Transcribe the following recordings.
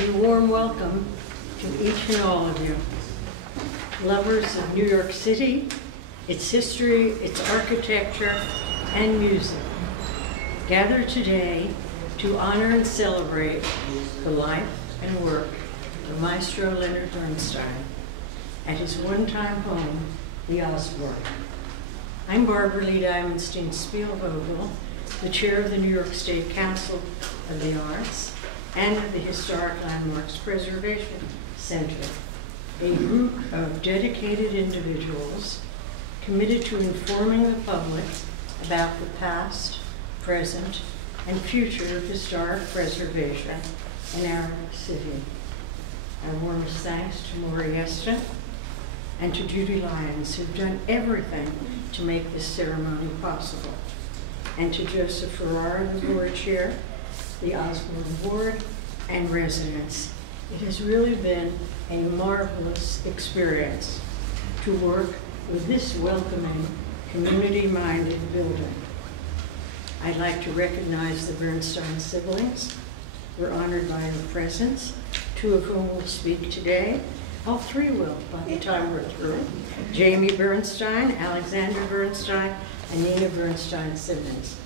A warm welcome to each and all of you, lovers of New York City, its history, its architecture, and music. Gathered today to honor and celebrate the life and work of Maestro Leonard Bernstein at his one-time home, the Osborne. I'm Barbaralee Diamonstein-Spielvogel, the chair of the New York State Council of the Arts and of the Historic Landmarks Preservation Center, a group of dedicated individuals committed to informing the public about the past, present, and future of historic preservation in our city. Our warmest thanks to Maury, Yeston, and to Judy Lyons, who've done everything to make this ceremony possible, and to Joseph Ferrara, the board chair, the Osborne board, and residents. It has really been a marvelous experience to work with this welcoming, community-minded building. I'd like to recognize the Bernstein siblings. We're honored by your presence, two of whom will speak today. All three will by the time we're through. Jamie Bernstein, Alexander Bernstein, and Nina Bernstein siblings.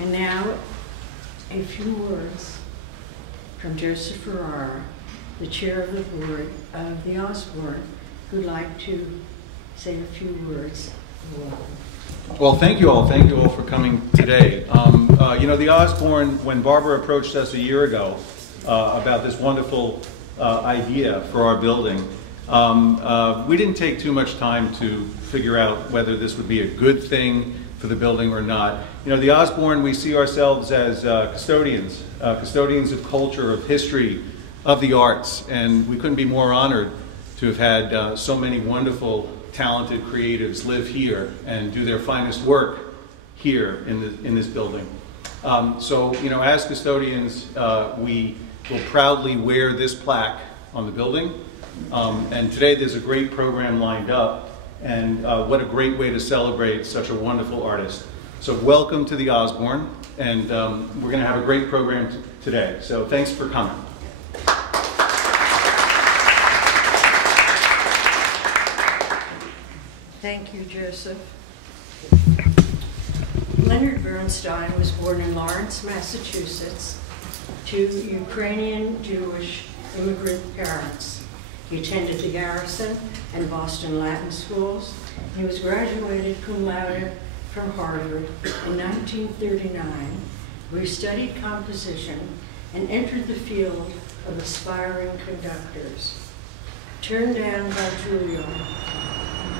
And now, a few words from Joseph Ferrara, the chair of the board of the Osborne, who'd like to say a few words of welcome. Well, thank you all. Thank you all for coming today. You know, the Osborne, when Barbara approached us a year ago about this wonderful idea for our building, we didn't take too much time to figure out whether this would be a good thing for the building or not. You know, the Osborne, we see ourselves as custodians of culture, of history, of the arts, and we couldn't be more honored to have had so many wonderful, talented creatives live here and do their finest work here in this building. So, you know, as custodians, we will proudly wear this plaque on the building. And today there's a great program lined up, and what a great way to celebrate such a wonderful artist. So welcome to the Osborne, and we're going to have a great program today. So thanks for coming. Thank you, Joseph. Leonard Bernstein was born in Lawrence, Massachusetts, to Ukrainian Jewish immigrant parents. He attended the Garrison and Boston Latin schools. He was graduated cum laude from Harvard in 1939, where he studied composition and entered the field of aspiring conductors. Turned down by Julio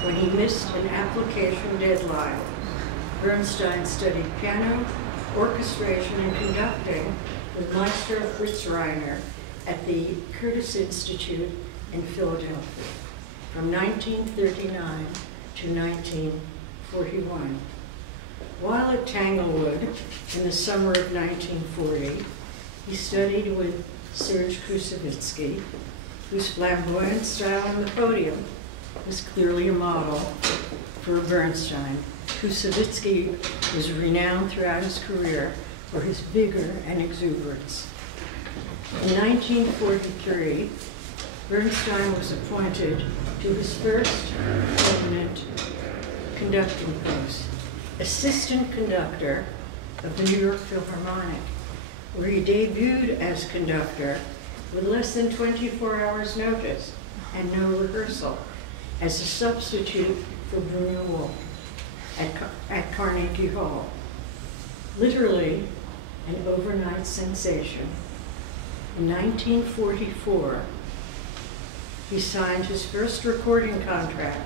when he missed an application deadline, Bernstein studied piano, orchestration, and conducting with Maestro Fritz Reiner at the Curtis Institute in Philadelphia from 1939 to 1941. While at Tanglewood in the summer of 1940, he studied with Serge Koussevitzky, whose flamboyant style on the podium was clearly a model for Bernstein. Koussevitzky was renowned throughout his career for his vigor and exuberance. In 1943, Bernstein was appointed to his first permanent conducting post, assistant conductor of the New York Philharmonic, where he debuted as conductor with less than 24 hours notice and no rehearsal, as a substitute for Bruno Wolf at Carnegie Hall. Literally an overnight sensation. In 1944, he signed his first recording contract,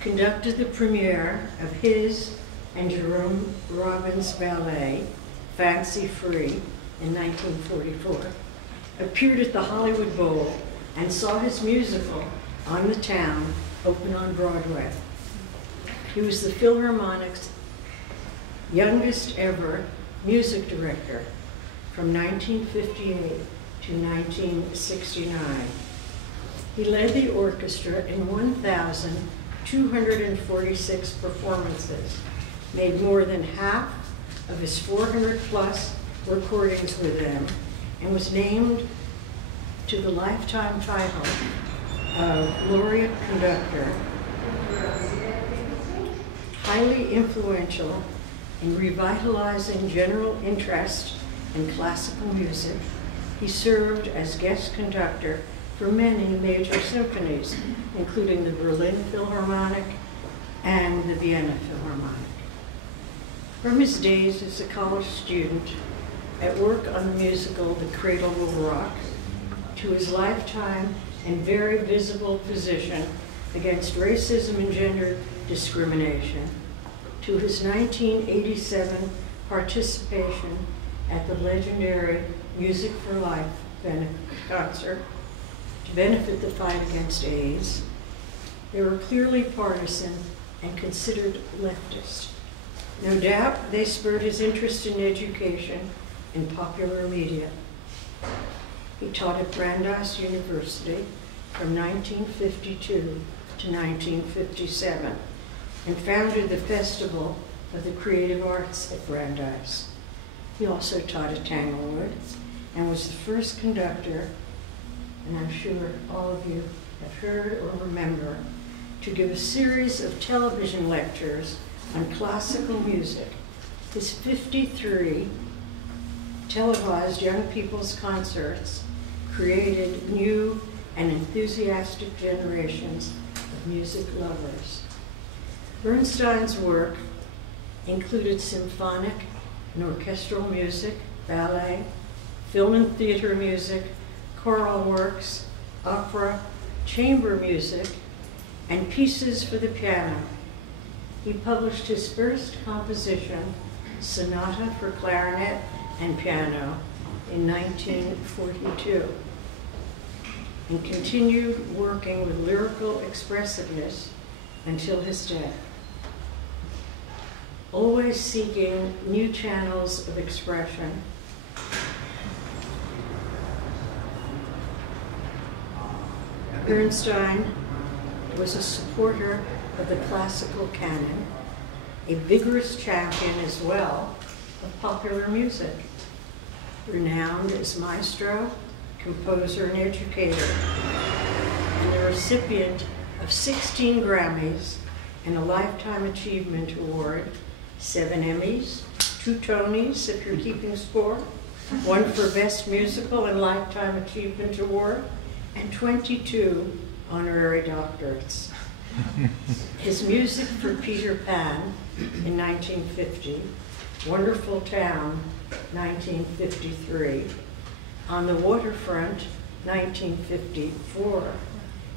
conducted the premiere of his and Jerome Robbins' ballet, Fancy Free, in 1944, appeared at the Hollywood Bowl, and saw his musical, On the Town, open on Broadway. He was the Philharmonic's youngest ever music director from 1958 to 1969. He led the orchestra in 1,246 performances, made more than half of his 400+ recordings with them, and was named to the lifetime title of Laureate Conductor. Highly influential in revitalizing general interest in classical music, he served as guest conductor for many major symphonies, including the Berlin Philharmonic and the Vienna Philharmonic. From his days as a college student at work on the musical The Cradle Will Rock, to his lifetime and very visible position against racism and gender discrimination, to his 1987 participation at the legendary Music for Life concert to benefit the fight against AIDS. They were clearly partisan and considered leftist. No doubt they spurred his interest in education and popular media. He taught at Brandeis University from 1952 to 1957 and founded the Festival of the Creative Arts at Brandeis. He also taught at Tanglewood and was the first conductor, and I'm sure all of you have heard or remember, to give a series of television lectures on classical music. His 53 televised young people's concerts created new and enthusiastic generations of music lovers. Bernstein's work included symphonic and orchestral music, ballet, film and theater music, choral works, opera, chamber music, and pieces for the piano. He published his first composition, Sonata for Clarinet and Piano, in 1942, and continued working with lyrical expressiveness until his death, always seeking new channels of expression. Bernstein was a supporter of the classical canon, a vigorous champion as well of popular music, renowned as maestro, composer, and educator, and the recipient of 16 Grammys and a Lifetime Achievement Award, 7 Emmys, 2 Tonys, if you're keeping score, 1 for Best Musical and Lifetime Achievement Award, and 22 honorary doctorates. His music for Peter Pan in 1950, Wonderful Town, 1953, On the Waterfront, 1954,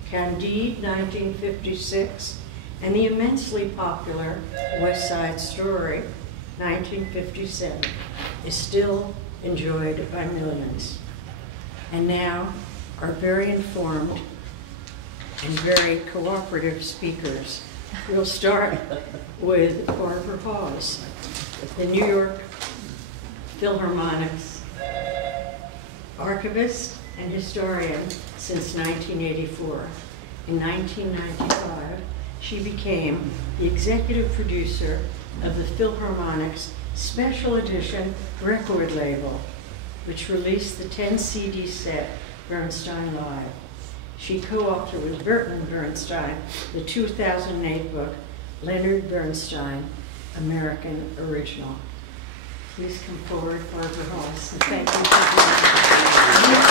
Candide, 1956, and the immensely popular West Side Story, 1957, is still enjoyed by millions. And now, our very informed and very cooperative speakers. We'll start with Barbara Haws, the New York Philharmonic's archivist and historian since 1984. In 1995, she became the executive producer of the Philharmonic's special edition record label, which released the 10 CD set Bernstein Live. She co-authored with Leonard Bernstein the 2008 book, Leonard Bernstein, American Original. Please come forward, Barbara Haws, and thank you for being here.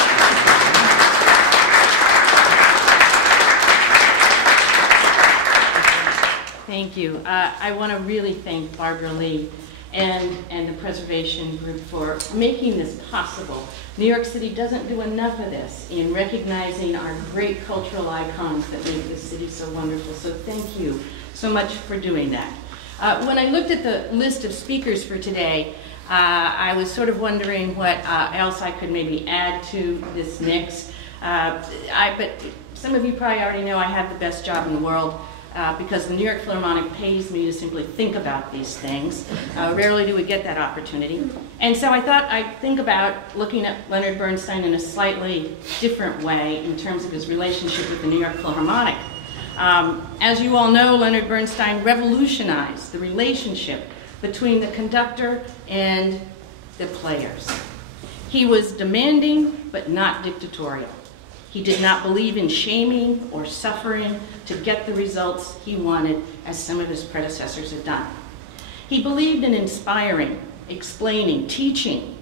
Thank you. I want to really thank Barbaralee and the preservation group for making this possible. New York City doesn't do enough of this in recognizing our great cultural icons that make this city so wonderful. So thank you so much for doing that. When I looked at the list of speakers for today, I was sort of wondering what else I could maybe add to this mix. But some of you probably already know I have the best job in the world. Because the New York Philharmonic pays me to simply think about these things. Rarely do we get that opportunity. And so I thought I'd think about looking at Leonard Bernstein in a slightly different way in terms of his relationship with the New York Philharmonic. As you all know, Leonard Bernstein revolutionized the relationship between the conductor and the players. He was demanding, but not dictatorial. He did not believe in shaming or suffering to get the results he wanted, as some of his predecessors had done. He believed in inspiring, explaining, teaching,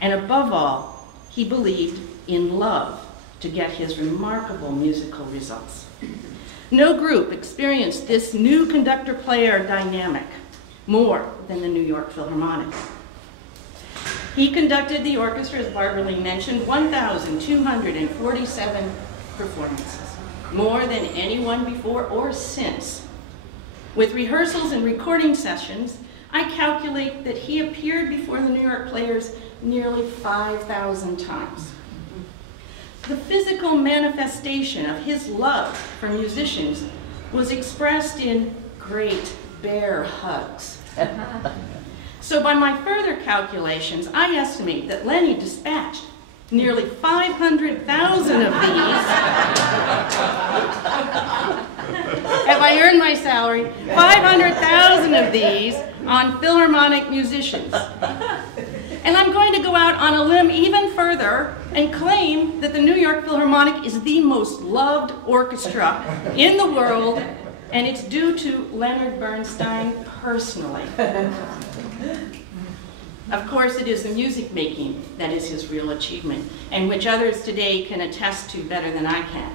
and above all, he believed in love to get his remarkable musical results. No group experienced this new conductor-player dynamic more than the New York Philharmonic. He conducted the orchestra, as Barbaralee mentioned, 1,247 performances, more than anyone before or since. With rehearsals and recording sessions, I calculate that he appeared before the New York Players nearly 5,000 times. The physical manifestation of his love for musicians was expressed in great bear hugs. So by my further calculations, I estimate that Lenny dispatched nearly 500,000 of these. Have I earned my salary? 500,000 of these on Philharmonic musicians. And I'm going to go out on a limb even further and claim that the New York Philharmonic is the most loved orchestra in the world, and it's due to Leonard Bernstein personally. Of course, it is the music making that is his real achievement, and which others today can attest to better than I can.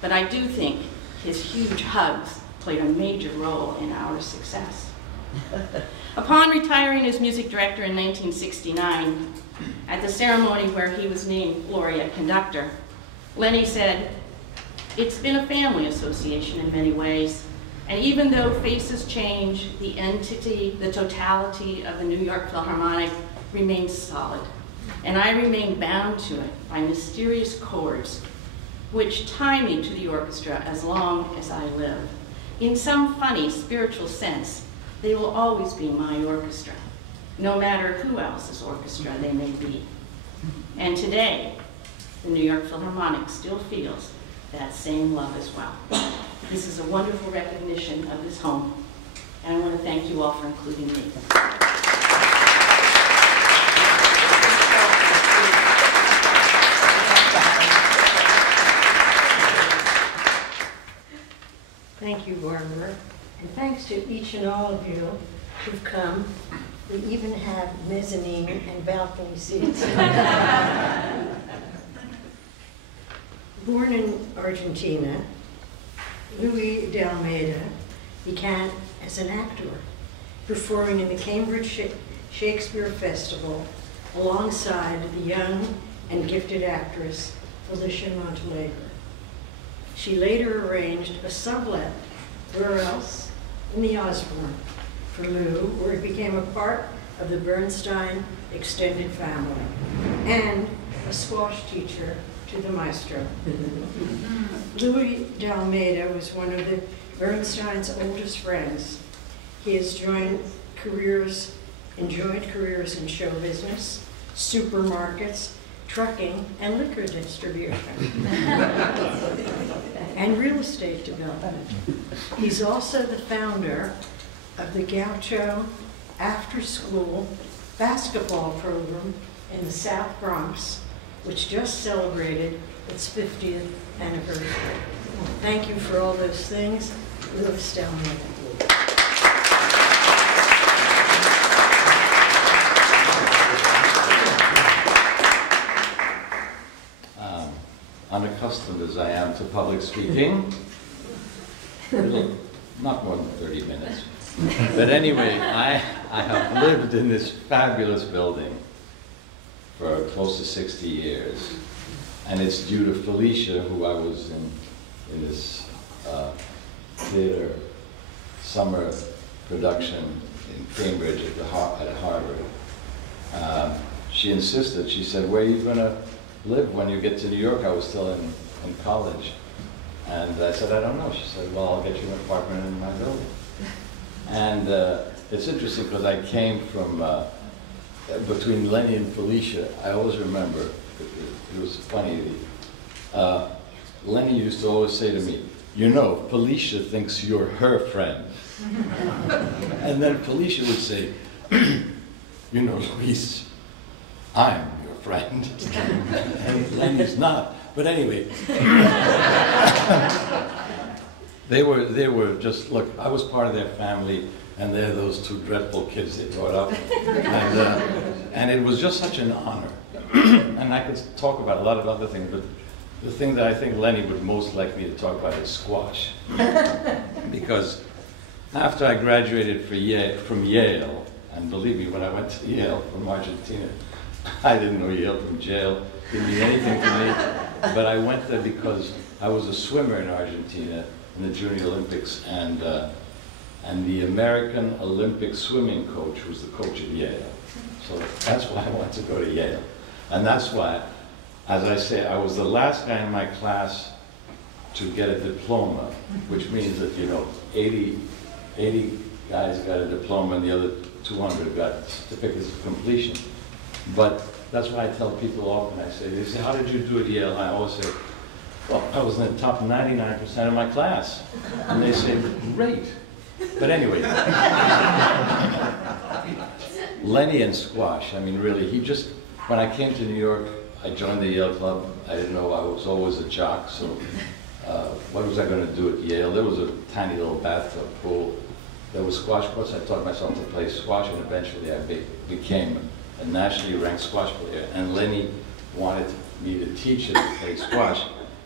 But I do think his huge hugs played a major role in our success. Upon retiring as music director in 1969, at the ceremony where he was named laureate conductor, Lenny said, "It's been a family association in many ways. And even though faces change, the entity, the totality of the New York Philharmonic remains solid. And I remain bound to it by mysterious cords, which tie me to the orchestra as long as I live. In some funny spiritual sense, they will always be my orchestra, no matter who else's orchestra they may be." And today, the New York Philharmonic still feels that same love as well. This is a wonderful recognition of this home, and I want to thank you all for including me. Thank you, Barbara. And thanks to each and all of you who've come. We even have mezzanine and balcony seats. Born in Argentina, Louis de Almeida began as an actor, performing in the Cambridge Shakespeare Festival alongside the young and gifted actress Felicia Montenegro. She later arranged a sublet, where else? In the Osborne, for Lou, where he became a part of the Bernstein extended family, and a squash teacher to the maestro. Louis de Almeida was one of the Bernstein's oldest friends. He has enjoyed careers in show business, supermarkets, trucking, and liquor distribution, and real estate development. He's also the founder of the Gaucho after-school basketball program in the South Bronx, which just celebrated its 50th anniversary. Thank you for all those things. Louis Stanley. Unaccustomed as I am to public speaking, not more than 30 minutes. But anyway, I have lived in this fabulous building for close to 60 years. And it's due to Felicia, who I was in this theater summer production in Cambridge at Harvard. She insisted, she said, "Where are you going to live when you get to New York?" I was still in college. And I said, "I don't know." She said, "Well, I'll get you an apartment in my building." And it's interesting because I came from, between Lenny and Felicia, I always remember, it was funny, Lenny used to always say to me, "You know, Felicia thinks you're her friend." And then Felicia would say, "You know, Luis, I'm your friend. And Lenny's not. But anyway, they were just, look, I was part of their family, and they're those two dreadful kids they brought up. And it was just such an honor. And I could talk about a lot of other things, but the thing that I think Lenny would most like me to talk about is squash. Because after I graduated from Yale, and believe me, when I went to Yale from Argentina, I didn't know Yale from jail, didn't mean anything to me, but I went there because I was a swimmer in Argentina in the Junior Olympics, and the American Olympic swimming coach was the coach at Yale. So that's why I wanted to go to Yale. And that's why, as I say, I was the last guy in my class to get a diploma, which means that, you know, 80 guys got a diploma and the other 200 got certificates of completion. But that's why I tell people often, they say, how did you do at Yale? I always say, well, I was in the top 99% of my class. And they say, great. But anyway, Lenny and squash, I mean, really, he just, when I came to New York, I joined the Yale Club. I didn't know, I was always a jock, so what was I going to do at Yale? There was a tiny little bathtub pool. There was squash courts. I taught myself to play squash, and eventually I became a nationally ranked squash player. And Lenny wanted me to teach him to play squash.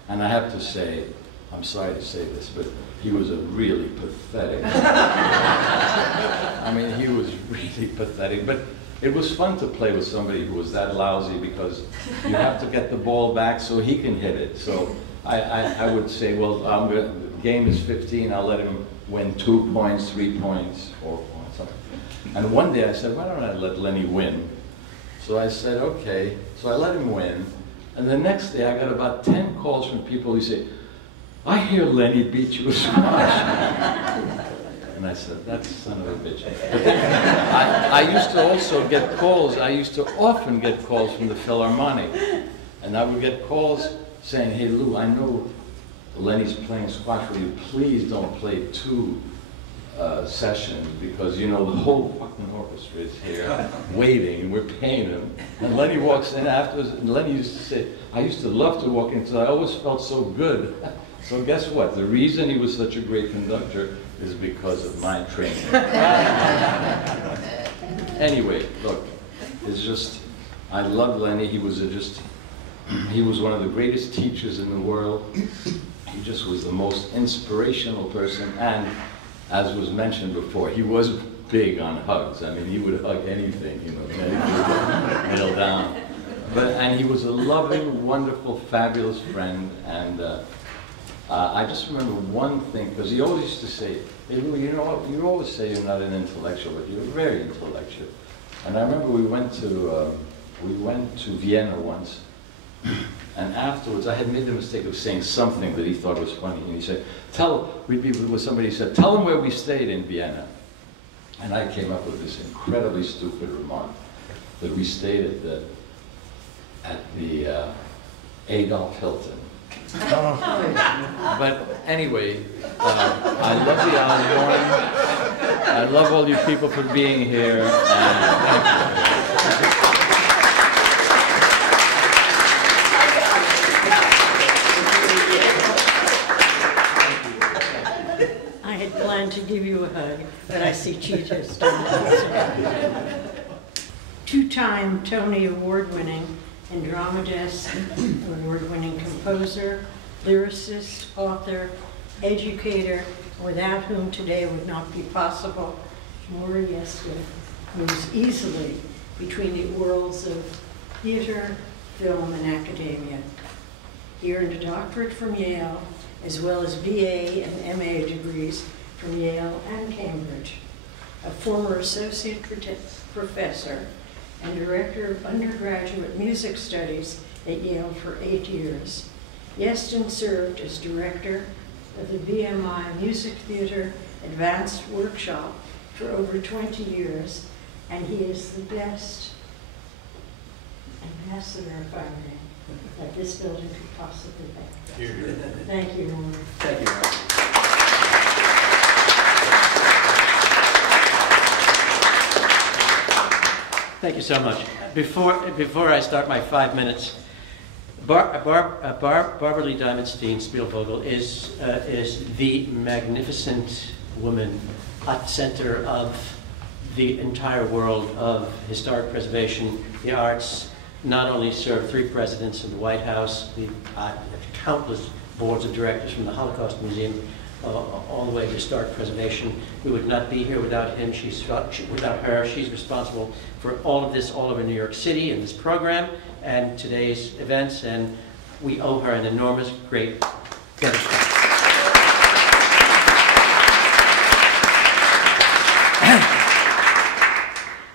And I have to say, I'm sorry to say this, but he was a really pathetic. I mean, he was really pathetic. But it was fun to play with somebody who was that lousy because you have to get the ball back so he can hit it. So I would say, well, the game is 15. I'll let him win 2 points, 3 points, 4 points. Something. And one day I said, why don't I let Lenny win? So I said, okay. So I let him win. And the next day I got about 10 calls from people who say, I hear Lenny beat you with squash. And I said, that son of a bitch. But then, I used to also get calls, I used to often get calls from the Philharmonic. And I would get calls saying, hey Lou, I know Lenny's playing squash with you. Please don't play 2 sessions because, you know, the whole fucking orchestra is here waiting and we're paying him. And Lenny walks in afterwards, and Lenny used to say, I used to love to walk in because I always felt so good. So guess what? The reason he was such a great conductor is because of my training. Anyway, look, it's just, I love Lenny. He was he was one of the greatest teachers in the world. He just was the most inspirational person, and as was mentioned before, he was big on hugs. I mean, he would hug anything, you know, kneel down. And he was a loving, wonderful, fabulous friend, and I just remember one thing, because he always used to say, hey, Lou, you know what, you always say you're not an intellectual, but you're very intellectual. And I remember we went to Vienna once, and afterwards I had made the mistake of saying something that he thought was funny, and he said, we'd be with somebody, he said, tell them where we stayed in Vienna. And I came up with this incredibly stupid remark, that we stayed at the Adolf Hilton. But anyway, I love the Osborne. I love all you people for being here. I had planned to give you a hug, but I see Chita still. Two-time Tony Award-winning and Dramatist, award-winning composer, lyricist, author, educator, without whom today would not be possible, Maury Yeston moves easily between the worlds of theater, film, and academia. He earned a doctorate from Yale, as well as BA and MA degrees from Yale and Cambridge. A former associate professor and director of undergraduate music studies at Yale for 8 years. Yeston served as director of the BMI Music Theater Advanced Workshop for over 20 years, and he is the best ambassador, if I may, that this building could possibly be. Thank you, Maury. Thank you. Thank you so much. Before I start my 5 minutes, Barbaralee Diamonstein-Spielvogel is the magnificent woman at the center of the entire world of historic preservation, the arts. Not only served 3 presidents in the White House, countless boards of directors from the Holocaust Museum, all the way to historic preservation. We would not be here without him. Without her. She's responsible for all of this all over New York City and this program and today's events, and we owe her an enormous, great gratitude.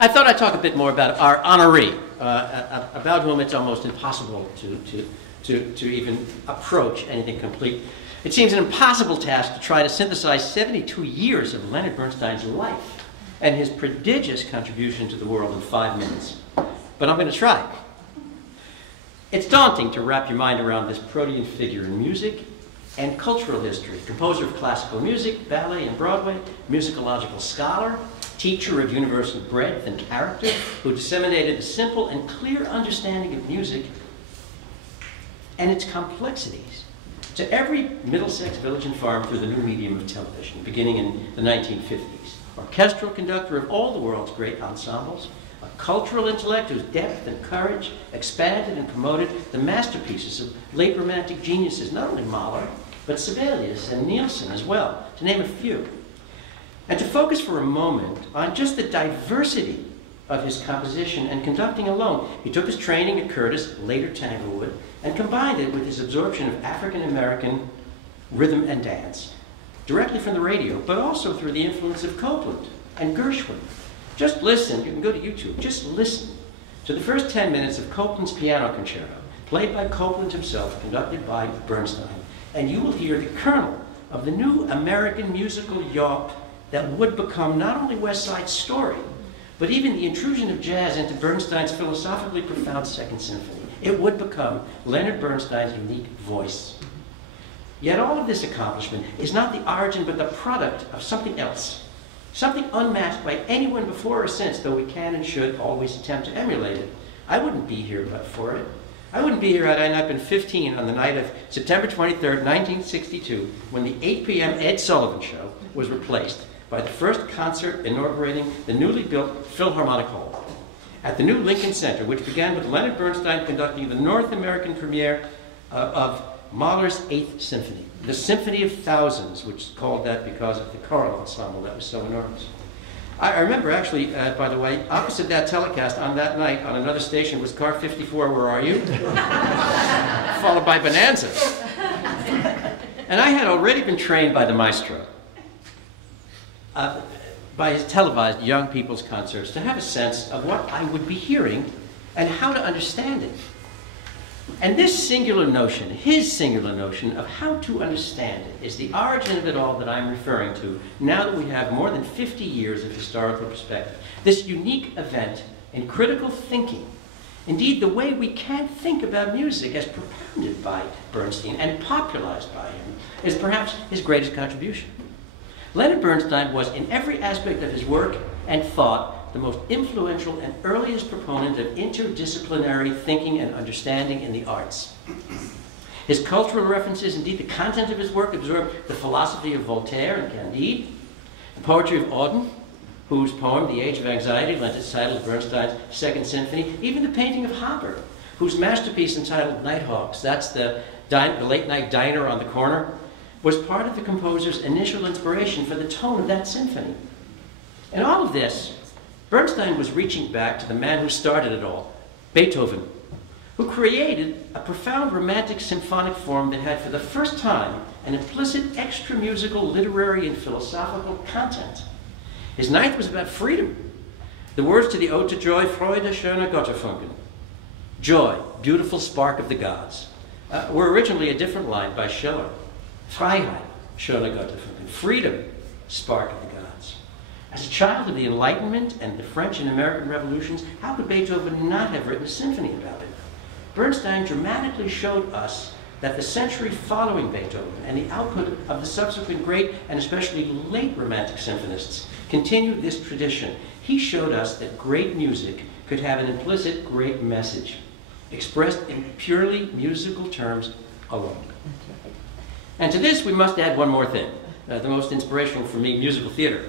I thought I'd talk a bit more about our honoree, about whom it's almost impossible to even approach anything complete. It seems an impossible task to try to synthesize 72 years of Leonard Bernstein's life and his prodigious contribution to the world in 5 minutes. But I'm going to try. It's daunting to wrap your mind around this protean figure in music and cultural history. Composer of classical music, ballet, and Broadway, musicological scholar, teacher of universal breadth and character, who disseminated a simple and clear understanding of music and its complexities to every Middlesex village and farm through the new medium of television, beginning in the 1950s. Orchestral conductor of all the world's great ensembles, a cultural intellect whose depth and courage expanded and promoted the masterpieces of late Romantic geniuses, not only Mahler, but Sibelius and Nielsen as well, to name a few. And to focus for a moment on just the diversity of his composition and conducting alone. He took his training at Curtis, later Tanglewood, and combined it with his absorption of African-American rhythm and dance, directly from the radio, but also through the influence of Copland and Gershwin. Just listen, you can go to YouTube, just listen to the first 10 minutes of Copland's piano concerto, played by Copland himself, conducted by Bernstein, and you will hear the kernel of the new American musical yawp that would become not only West Side Story, but even the intrusion of jazz into Bernstein's philosophically profound Second Symphony. It would become Leonard Bernstein's unique voice. Yet all of this accomplishment is not the origin, but the product of something else, something unmatched by anyone before or since, though we can and should always attempt to emulate it. I wouldn't be here but for it. I wouldn't be here had I not been 15 on the night of September 23rd, 1962, when the 8 p.m. Ed Sullivan Show was replaced by the first concert inaugurating the newly built Philharmonic Hall at the new Lincoln Center, which began with Leonard Bernstein conducting the North American premiere of Mahler's 8th Symphony, the Symphony of Thousands, which is called that because of the choral ensemble that was so enormous. I remember actually, by the way, opposite that telecast on that night on another station was Car 54, Where Are You? Followed by Bonanza. And I had already been trained by the maestro, by his televised young people's concerts, to have a sense of what I would be hearing and how to understand it. And this singular notion, his singular notion of how to understand it, is the origin of it all that I'm referring to now that we have more than 50 years of historical perspective. This unique event in critical thinking, indeed the way we can think about music as propounded by Bernstein and popularized by him, is perhaps his greatest contribution. Leonard Bernstein was, in every aspect of his work and thought, the most influential and earliest proponent of interdisciplinary thinking and understanding in the arts. His cultural references, indeed the content of his work, absorbed the philosophy of Voltaire and Candide, the poetry of Auden, whose poem, The Age of Anxiety, lent its title to Bernstein's Second Symphony, even the painting of Hopper, whose masterpiece entitled Nighthawks, that's the late-night diner on the corner, was part of the composer's initial inspiration for the tone of that symphony. In all of this, Bernstein was reaching back to the man who started it all, Beethoven, who created a profound romantic symphonic form that had for the first time an implicit extra-musical literary and philosophical content. His ninth was about freedom. The words to the Ode to Joy, Freude, schöne Götterfunken, joy, beautiful spark of the gods, were originally a different line by Schiller. Freiheit, schöne Götterfunken, freedom, spark of the gods. As a child of the Enlightenment and the French and American revolutions, how could Beethoven not have written a symphony about it? Bernstein dramatically showed us that the century following Beethoven and the output of the subsequent great and especially late Romantic symphonists continued this tradition. He showed us that great music could have an implicit great message, expressed in purely musical terms alone. And to this, we must add one more thing, the most inspirational for me, musical theater.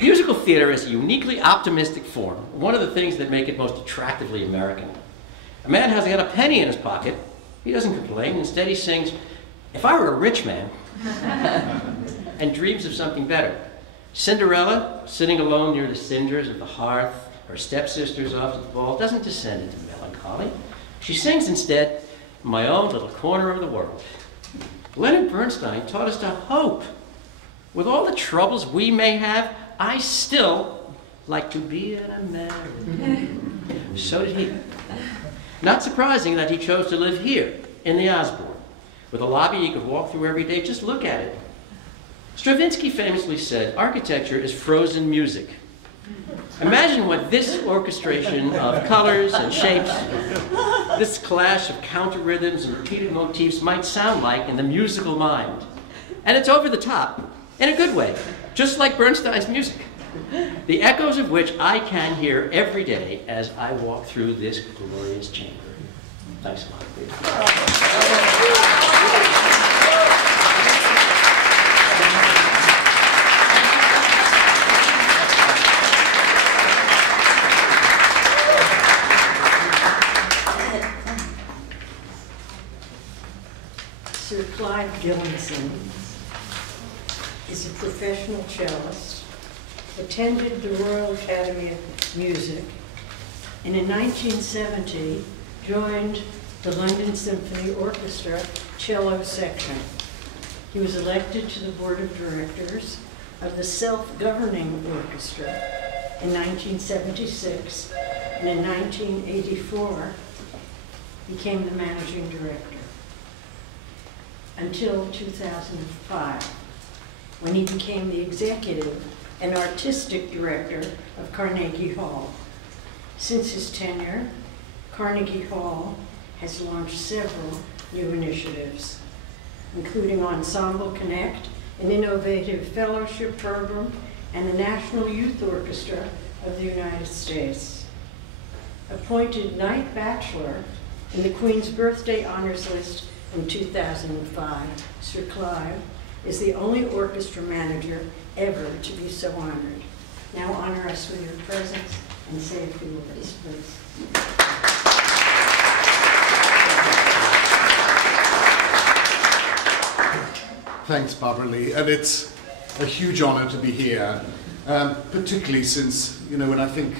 Musical theater is a uniquely optimistic form, one of the things that make it most attractively American. A man hasn't got a penny in his pocket. He doesn't complain. Instead, he sings, "If I were a rich man," and dreams of something better. Cinderella, sitting alone near the cinders of the hearth, her stepsisters off at the ball, doesn't descend into melancholy. She sings instead, "My own little corner of the world." Leonard Bernstein taught us to hope. With all the troubles we may have, I still like to be an American. So did he. Not surprising that he chose to live here in the Osborne, with a lobby he could walk through every day. Just look at it. Stravinsky famously said, "Architecture is frozen music." Imagine what this orchestration of colors and shapes, this clash of counter rhythms and repeated motifs might sound like in the musical mind. And it's over the top, in a good way, just like Bernstein's music, the echoes of which I can hear every day as I walk through this glorious chamber. Thanks a lot. Sir Clive Gillinson is a professional cellist, attended the Royal Academy of Music, and in 1970 joined the London Symphony Orchestra cello section. He was elected to the board of directors of the self-governing orchestra in 1976, and in 1984 became the managing director until 2005, when he became the executive and artistic director of Carnegie Hall. Since his tenure, Carnegie Hall has launched several new initiatives, including Ensemble Connect, an innovative fellowship program, and the National Youth Orchestra of the United States. Appointed Knight Bachelor in the Queen's Birthday Honors List in 2005, Sir Clive is the only orchestra manager ever to be so honored. Now honor us with your presence and say a few words, please. Thanks, Barbaralee, and it's a huge honor to be here, particularly since, you know, when I think,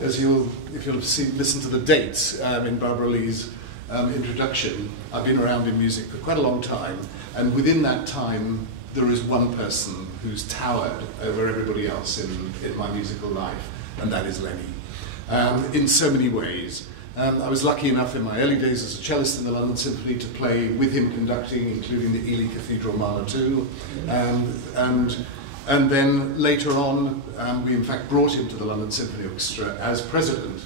if you'll listen to the dates in Barbaralee's introduction, I've been around in music for quite a long time, and within that time, there is one person who's towered over everybody else in my musical life, and that is Lenny. In so many ways. I was lucky enough in my early days as a cellist in the London Symphony to play with him conducting, including the Ely Cathedral Mahler II, and then later on, we in fact brought him to the London Symphony Orchestra as president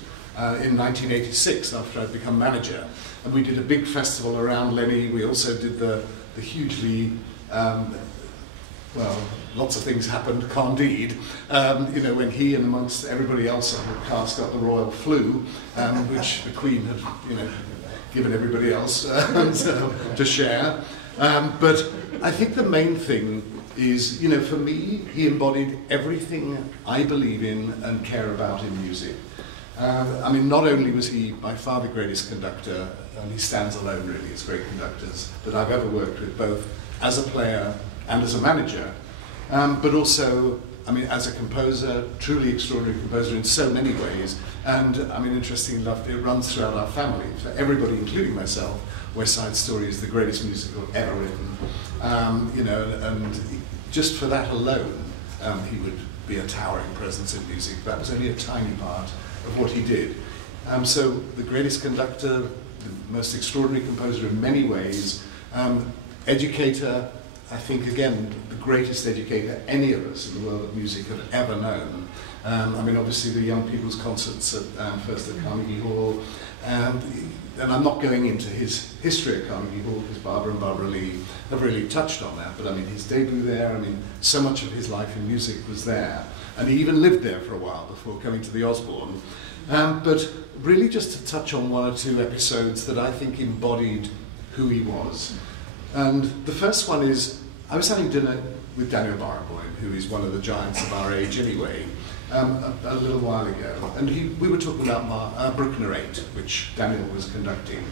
in 1986 after I'd become manager. And we did a big festival around Lenny. We also did the hugely, well, lots of things happened, Candide, you know, when he and amongst everybody else on the cast got the royal flu, which the Queen had, you know, given everybody else to share. But I think the main thing is, you know, for me, he embodied everything I believe in and care about in music. I mean, not only was he by far the greatest conductor, and he stands alone really as great conductors that I've ever worked with, both as a player and as a manager, but also, I mean, as a composer, truly extraordinary composer in so many ways. And I mean, interestingly enough, it runs throughout our family. For everybody, including myself, West Side Story is the greatest musical ever written. You know, and just for that alone, he would be a towering presence in music. That was only a tiny part of what he did. So the greatest conductor, the most extraordinary composer in many ways, educator, I think, again, the greatest educator any of us in the world of music have ever known. I mean, obviously the young people's concerts at, first at Carnegie Hall, and I'm not going into his history at Carnegie Hall because Barbara and Barbaralee have really touched on that, but I mean, his debut there, I mean, so much of his life in music was there, and he even lived there for a while before coming to the Osborne. But really just to touch on one or two episodes that I think embodied who he was. And the first one is, I was having dinner with Daniel Barbaralee, who is one of the giants of our age anyway, a little while ago. And we were talking about Bruckner 8, which Daniel was conducting.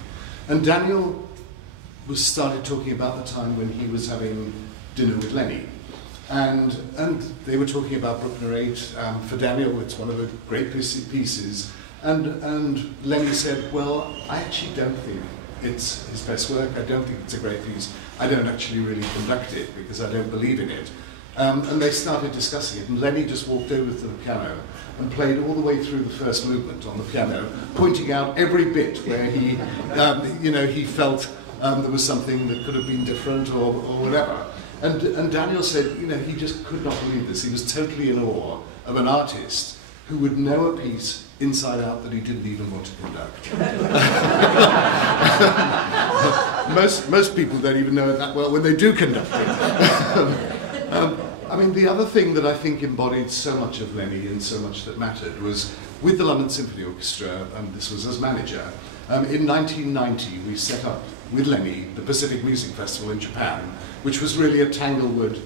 And Daniel started talking about the time when he was having dinner with Lenny. And they were talking about Bruckner 8. For Daniel, it's one of the great pieces. And Lenny said, well, I actually don't think it's his best work. I don't think it's a great piece. I don't actually really conduct it because I don't believe in it. And they started discussing it. And Lenny just walked over to the piano and played all the way through the first movement on the piano, pointing out every bit where he, he felt there was something that could have been different or whatever. And Daniel said, he just could not believe this. He was totally in awe of an artist who would know a piece inside out that he didn't even want to conduct. Most people don't even know it that well when they do conduct it. I mean, the other thing that I think embodied so much of Lenny and so much that mattered was with the London Symphony Orchestra, and this was as manager, in 1990 we set up with Lenny the Pacific Music Festival in Japan, which was really a tanglewood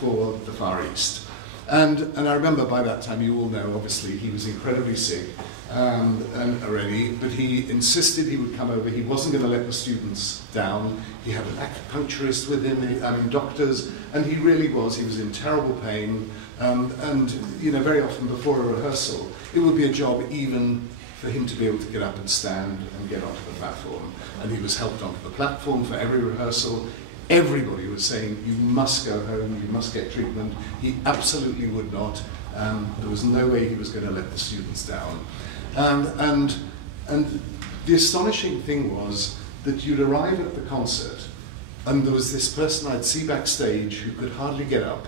for the Far East. And I remember by that time, you all know, obviously, he was incredibly sick and already, but he insisted he would come over. He wasn't going to let the students down. He had an acupuncturist with him, doctors, and he really was. He was in terrible pain. And very often before a rehearsal, it would be a job even for him to be able to get up and stand and get onto the platform. And he was helped onto the platform for every rehearsal. Everybody was saying, you must go home, you must get treatment. He absolutely would not. There was no way he was going to let the students down. And the astonishing thing was that you'd arrive at the concert, and there was this person I'd see backstage who could hardly get up.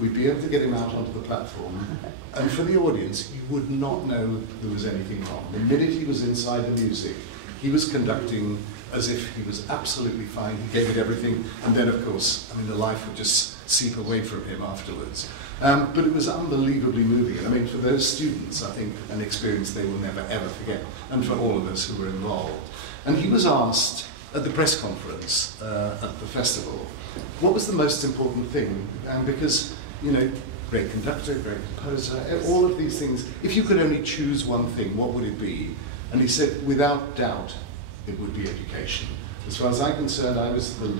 We'd be able to get him out onto the platform, and for the audience, you would not know there was anything wrong. The minute he was inside the music, he was conducting as if he was absolutely fine. He gave it everything, and then, of course, the life would just seep away from him afterwards. But it was unbelievably moving. And for those students, I think an experience they will never, ever forget, and for all of us who were involved. And he was asked at the press conference at the festival, what was the most important thing? Because, great conductor, great composer, all of these things, if you could only choose one thing, what would it be? And he said, without doubt, it would be education. As far as I'm concerned, I was the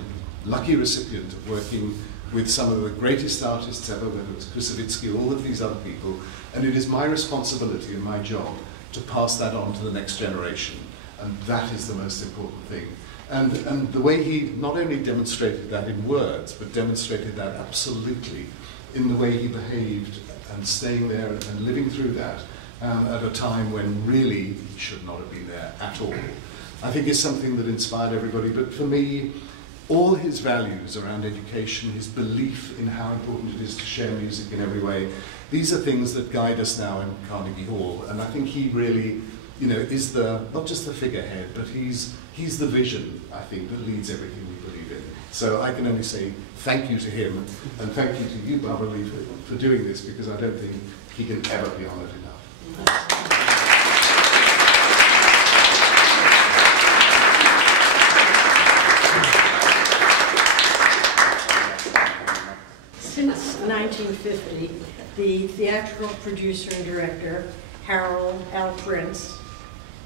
lucky recipient of working with some of the greatest artists ever, whether it was Krusevitsky, all of these other people, and it is my responsibility and my job to pass that on to the next generation, and that is the most important thing. And the way he not only demonstrated that in words, but demonstrated that absolutely in the way he behaved and staying there and living through that at a time when really he should not have been there at all. I think is something that inspired everybody, but for me, all his values around education, his belief in how important it is to share music in every way, these are things that guide us now in Carnegie Hall, and I think he really, is not just the figurehead, but he's the vision, I think, that leads everything we believe in. So I can only say thank you to him, and thank you to you, Barbaralee, for doing this, because I don't think he can ever be honoured enough. Since 1950, the theatrical producer and director, Harold L. Prince,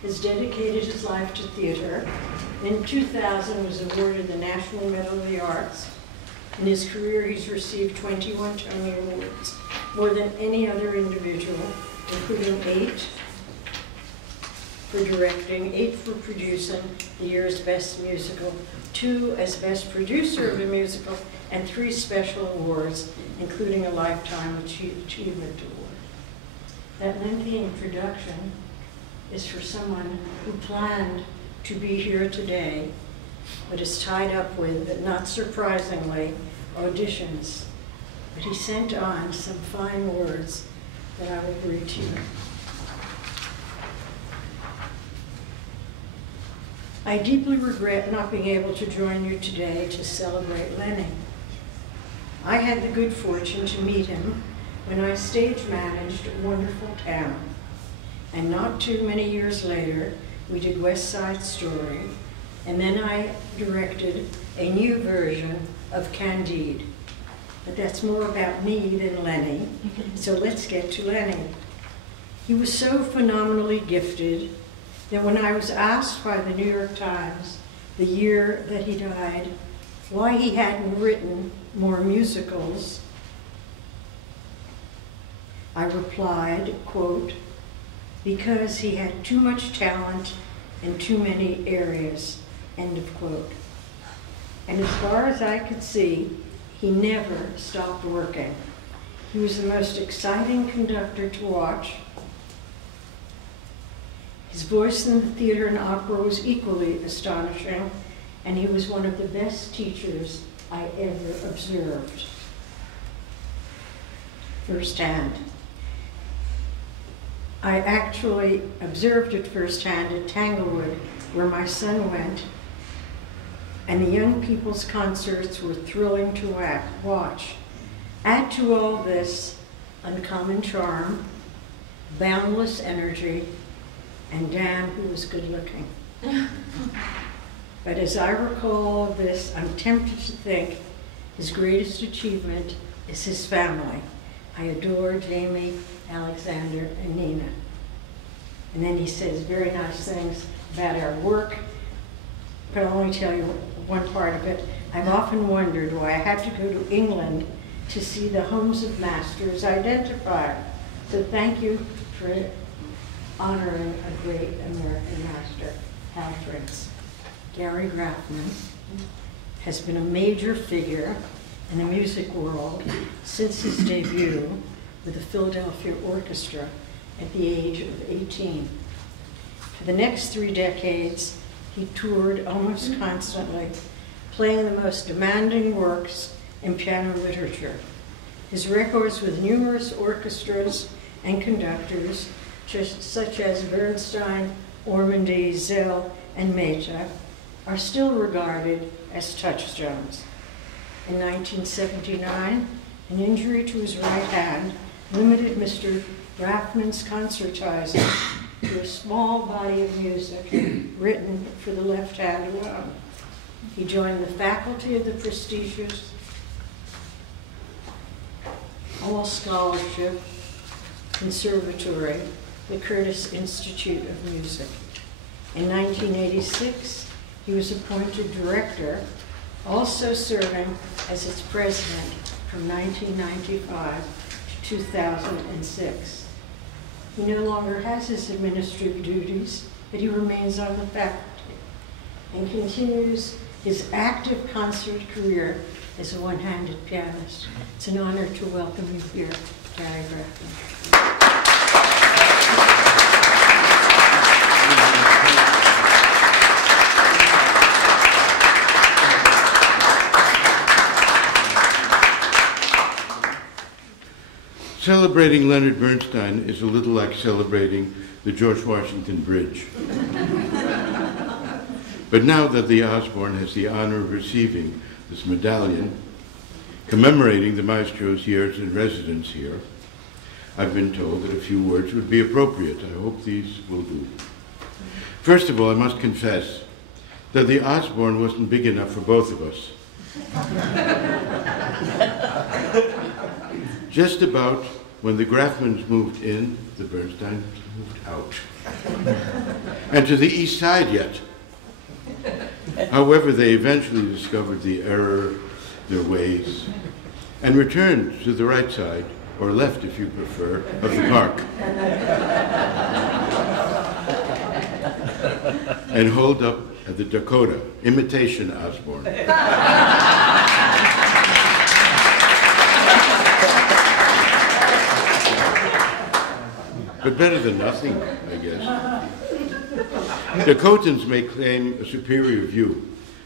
has dedicated his life to theater. In 2000, was awarded the National Medal of the Arts. In his career, he's received 21 Tony Awards, more than any other individual, including 8 for directing, 8 for producing the year's Best Musical, 2 as Best Producer of a Musical, and 3 special awards, including a Lifetime Achievement Award. That lengthy introduction is for someone who planned to be here today, but is tied up with, not surprisingly, auditions. But he sent on some fine words that I will read to you. I deeply regret not being able to join you today to celebrate Lenny. I had the good fortune to meet him when I stage managed a wonderful town. And not too many years later, we did West Side Story, and then I directed a new version of Candide. But that's more about me than Lenny, so let's get to Lenny. He was so phenomenally gifted that when I was asked by the New York Times the year that he died why he hadn't written more musicals, I replied, quote, because he had too much talent in too many areas, end of quote. And as far as I could see, he never stopped working. He was the most exciting conductor to watch. His voice in the theater and opera was equally astonishing, and he was one of the best teachers I ever observed firsthand. I actually observed it firsthand at Tanglewood, where my son went, and the young people's concerts were thrilling to watch. Add to all this uncommon charm, boundless energy, and damn, who was good looking. But as I recall all of this, I'm tempted to think his greatest achievement is his family. I adore Jamie, Alexander, and Nina. And then he says very nice things about our work, but I'll only tell you one part of it. I've often wondered why I had to go to England to see the Homes of Masters identified. So thank you for honoring a great American master, Hal Prince. Gary Graffman has been a major figure in the music world since his debut with the Philadelphia Orchestra at the age of 18. For the next 3 decades, he toured almost constantly, playing the most demanding works in piano literature. His records with numerous orchestras and conductors, such as Bernstein, Ormandy, Zell, and Mehta, are still regarded as touchstones. In 1979, an injury to his right hand limited Mr. Graffman's concertizing to a small body of music written for the left hand alone. He joined the faculty of the prestigious all-scholarship conservatory, the Curtis Institute of Music. In 1986, he was appointed director, also serving as its president from 1995 to 2006. He no longer has his administrative duties, but he remains on the faculty and continues his active concert career as a one-handed pianist. It's an honor to welcome you here, Gary Graffman. Celebrating Leonard Bernstein is a little like celebrating the George Washington Bridge. But now that the Osborne has the honor of receiving this medallion, commemorating the maestro's years in residence here, I've been told that a few words would be appropriate. I hope these will do. First of all, I must confess that the Osborne wasn't big enough for both of us. Just about when the Graffmans moved in, the Bernsteins moved out. And to the east side yet. However, they eventually discovered the error, their ways, and returned to the right side, or left if you prefer, of the park. And holed up at the Dakota, imitation Osborne. But better than nothing, I guess. Dakotans may claim a superior view,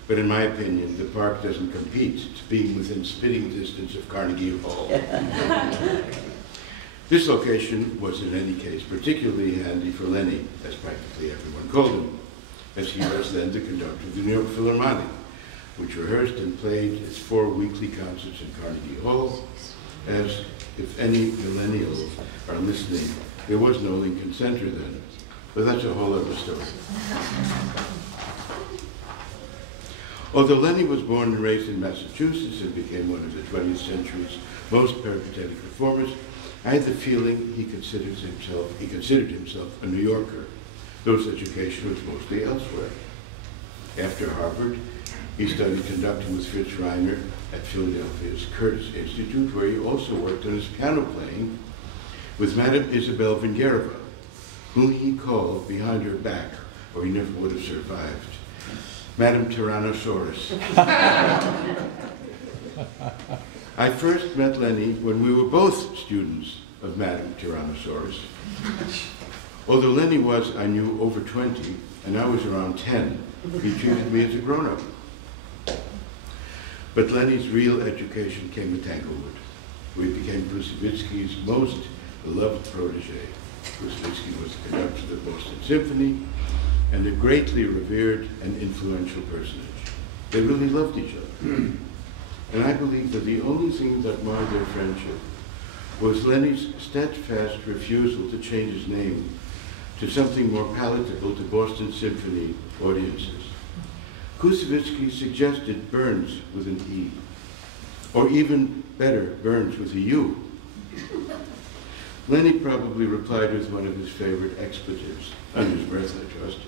but in my opinion, the park doesn't compete to being within spitting distance of Carnegie Hall. This location was, in any case, particularly handy for Lenny, as practically everyone called him, as he was then the conductor of the New York Philharmonic, which rehearsed and played its 4 weekly concerts in Carnegie Hall, as if any millennials are listening, There was no Lincoln Center then, but that's a whole other story. Although Lenny was born and raised in Massachusetts and became one of the 20th century's most peripatetic performers, I had the feeling he considered himself a New Yorker, though his education was mostly elsewhere. After Harvard, he studied conducting with Fritz Reiner at Philadelphia's Curtis Institute, where he also worked on his piano playing with Madame Isabel Vengerova, whom he called behind her back, or he never would have survived, Madame Tyrannosaurus. I first met Lenny when we were both students of Madame Tyrannosaurus. Although Lenny was, I knew, over 20, and I was around 10, he treated me as a grown-up. But Lenny's real education came at Tanglewood, where he became Kusevitsky's most beloved protege. Kusevitsky was the conductor of the Boston Symphony and a greatly revered and influential personage. They really loved each other. And I believe that the only thing that marred their friendship was Lenny's steadfast refusal to change his name to something more palatable to Boston Symphony audiences. Kusevitsky suggested Burns with an E, or even better, Burns with a U. Lenny probably replied with one of his favorite expletives, under his breath, I trust.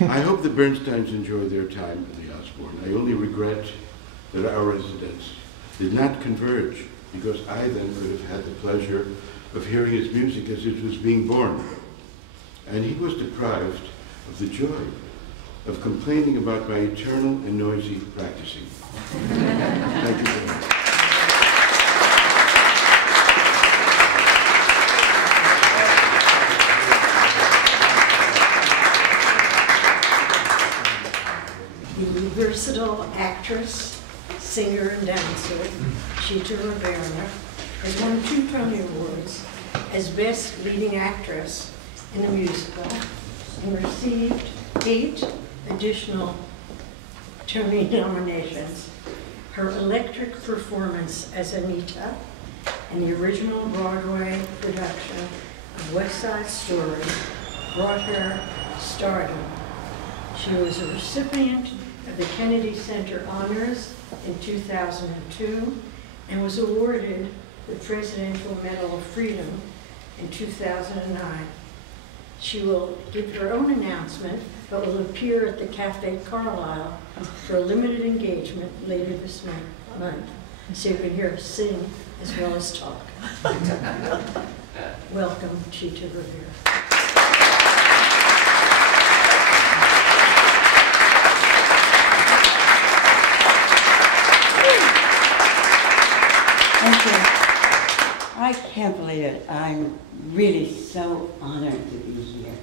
I hope the Bernsteins enjoy their time at the Osborne. I only regret that our residence did not converge, because I then could have had the pleasure of hearing his music as it was being born. And he was deprived of the joy of complaining about my eternal and noisy practicing. Thank you very much. The versatile actress, singer, and dancer, Chita Rivera, has won 2 Tony Awards as Best Leading Actress in a Musical and received 8 additional Tony nominations. Her electric performance as Anita in the original Broadway production of West Side Story brought her stardom. She was a recipient of the Kennedy Center Honors in 2002 and was awarded the Presidential Medal of Freedom in 2009. She will give her own announcement, but will appear at the Cafe Carlisle for a limited engagement later this month, so you can hear her sing as well as talk. Welcome, Chita Rivera. Thank you. I can't believe it. I'm really so honored to be here.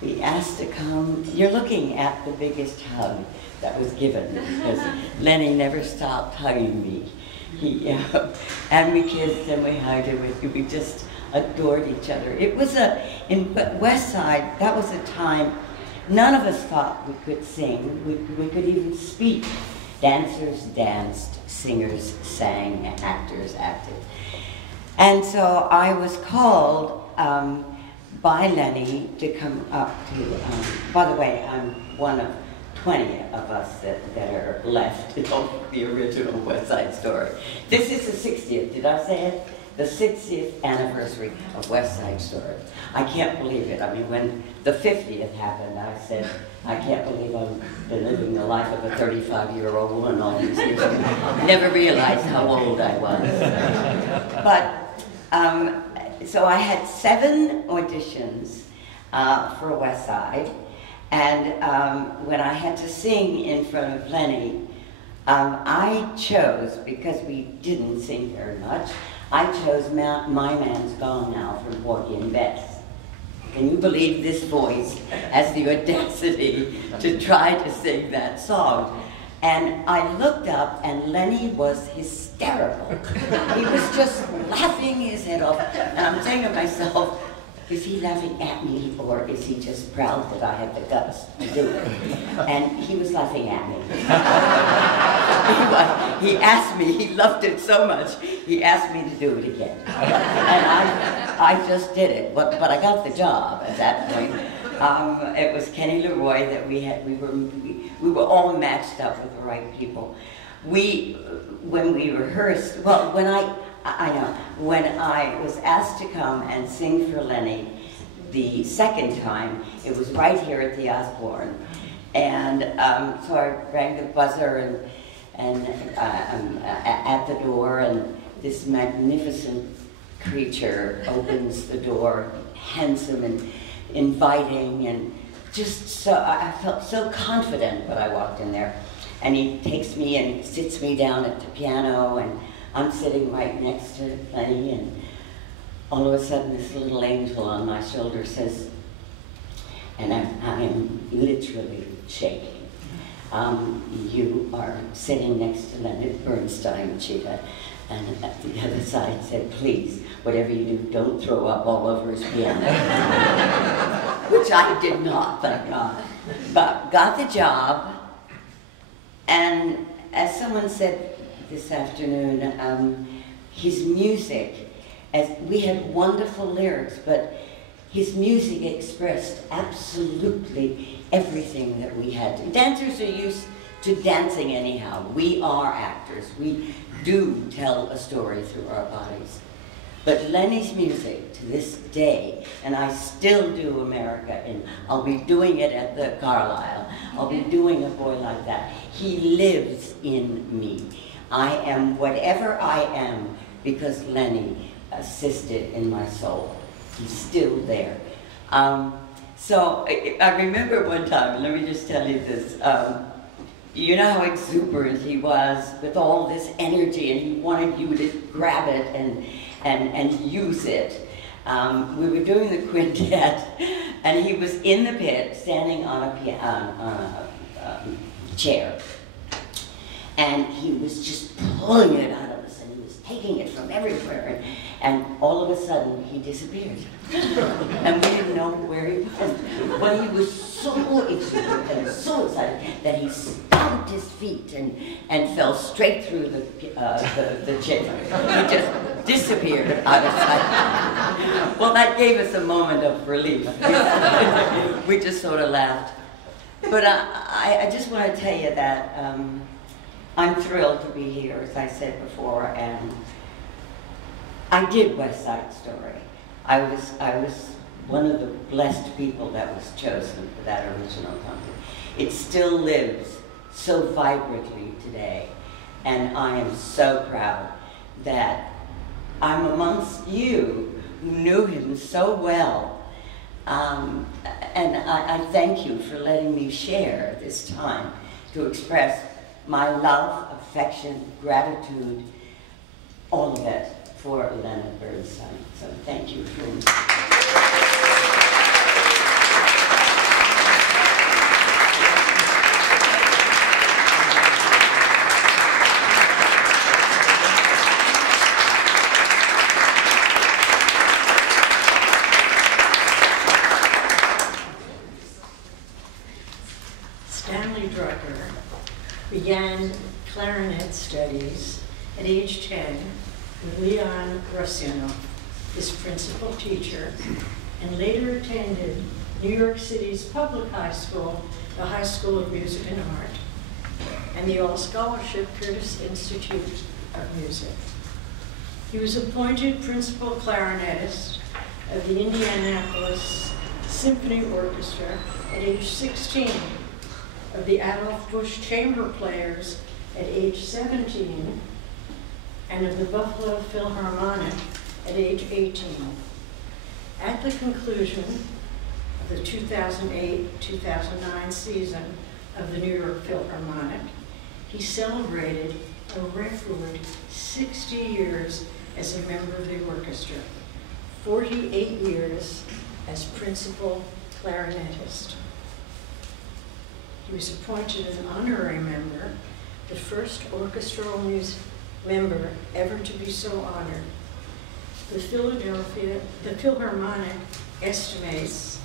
Be asked to come. You're looking at the biggest hug that was given because Lenny never stopped hugging me. And we kissed and we hugged and we just adored each other. It was in West Side, that was a time none of us thought we could sing, we could even speak. Dancers danced, singers sang, actors acted. And so I was called by Lenny to come up to, by the way, I'm one of 20 of us that are left of the original West Side Story. This is the 60th, did I say it? The 60th anniversary of West Side Story. I can't believe it. I mean, when the 50th happened, I said, I can't believe I've been living the life of a 35-year-old woman all these years. I never realized how old I was. But, so I had 7 auditions for West Side, and when I had to sing in front of Lenny, I chose, because we didn't sing very much, I chose My Man's Gone Now from Porgy and Bess. Can you believe this voice has the audacity to try to sing that song? And I looked up and Lenny was hysterical. He was just laughing his head off. And I'm saying to myself, is he laughing at me or is he just proud that I had the guts to do it? And he was laughing at me. He asked me, he loved it so much, he asked me to do it again. And I just did it, but I got the job at that point. It was Kenny Leroy that we were all matched up with the right people. When we rehearsed, well, when I was asked to come and sing for Lenny the second time, it was right here at the Osborne. And so I rang the buzzer and at the door, and this magnificent creature opens the door, handsome and inviting, and just so, I felt so confident when I walked in there. And he takes me and sits me down at the piano, and I'm sitting right next to Lenny, and all of a sudden this little angel on my shoulder says, and I am literally shaking, you are sitting next to Leonard Bernstein, Chita, and at the other side said, please, whatever you do, don't throw up all over his piano. Which I did not, thank God. But got the job, and as someone said this afternoon, his music, as we had wonderful lyrics, but his music expressed absolutely everything that we had. Dancers are used to dancing anyhow. We are actors. We do tell a story through our bodies. But Lenny's music to this day, and I still do America, and I'll be doing it at the Carlisle, I'll be doing A Boy Like That. He lives in me. I am whatever I am because Lenny assisted in my soul. He's still there. So I remember one time, let me just tell you this, you know how exuberant he was with all this energy, and he wanted you to grab it and use it. We were doing the quintet, and he was in the pit, standing on a chair, and he was just pulling it out of us, and he was taking it from everywhere, and all of a sudden he disappeared, and we didn't know where he was. But he was so exuberant and so excited that he stomped his feet and fell straight through the chair. He just disappeared out of sight. Well, that gave us a moment of relief. We just sort of laughed. But I just want to tell you that I'm thrilled to be here, as I said before, and I did West Side Story. I was one of the blessed people that was chosen for that original company. It still lives so vibrantly today, and I am so proud that I'm amongst you who knew him so well. And I thank you for letting me share this time to express my love, affection, gratitude, all of it for Leonard Bernstein. So thank you for Stanley Drucker began clarinet studies at age 10 with Leon Rossino, his principal teacher, and later attended New York City's public high school, the High School of Music and Art, and the all-scholarship Curtis Institute of Music. He was appointed principal clarinetist of the Indianapolis Symphony Orchestra at age 16, of the Adolph Busch Chamber Players at age 17, and of the Buffalo Philharmonic at age 18. At the conclusion of the 2008-2009 season of the New York Philharmonic, he celebrated a record 60 years as a member of the orchestra, 48 years as principal clarinetist. He was appointed an honorary member, the first orchestral member ever to be so honored. The Philharmonic estimates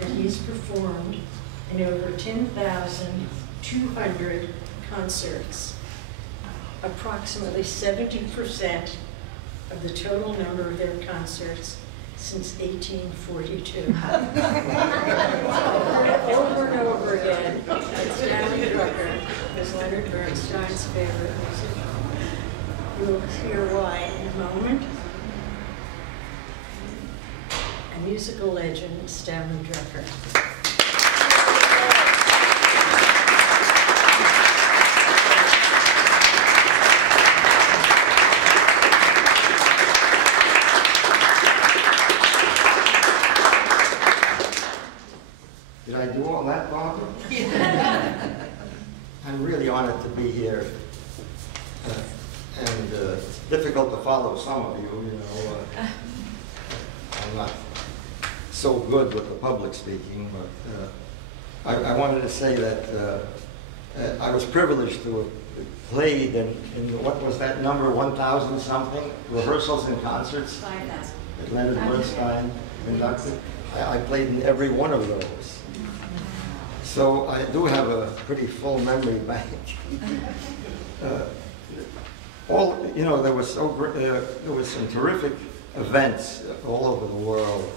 that he's performed in over 10,200 concerts, approximately 70% of the total number of their concerts since 1842. Over and over again, Stanley Drucker was Leonard Bernstein's favorite musician. You will hear why in a moment. A musical legend, Stanley Drucker. Did I do all that, Barbara? I'm really honored to be here. And it's difficult to follow some of you, you know. I'm not so good with the public speaking, but I wanted to say that I was privileged to have played in what was that number, 1,000 something, rehearsals and concerts 5,000. that Leonard Bernstein conducted. I played in every one of those. So I do have a pretty full memory bank. You know, there was some terrific events all over the world,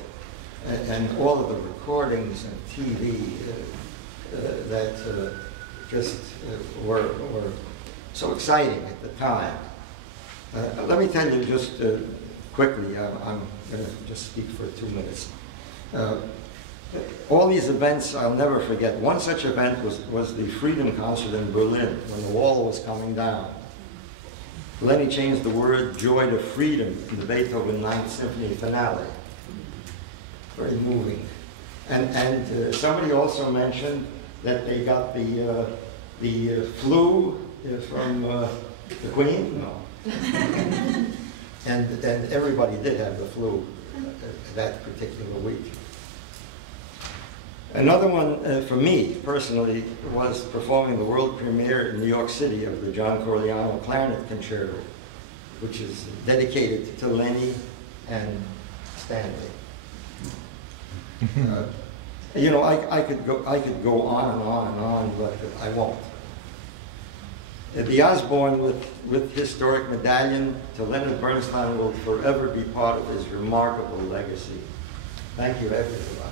and all of the recordings and TV that just were so exciting at the time. Let me tell you just quickly, I'm going to just speak for 2 minutes. All these events I'll never forget. One such event was the Freedom Concert in Berlin when the wall was coming down. Lenny changed the word joy to freedom in the Beethoven 9th Symphony finale. Very moving. And somebody also mentioned that they got the flu from the Queen. No. and everybody did have the flu that particular week. Another one for me, personally, was performing the world premiere in New York City of the John Corigliano Clarinet Concerto, which is dedicated to Lenny and Stanley. You know, I could go on and on and on, but I won't. The Osborne with historic medallion to Leonard Bernstein will forever be part of his remarkable legacy. Thank you, everybody.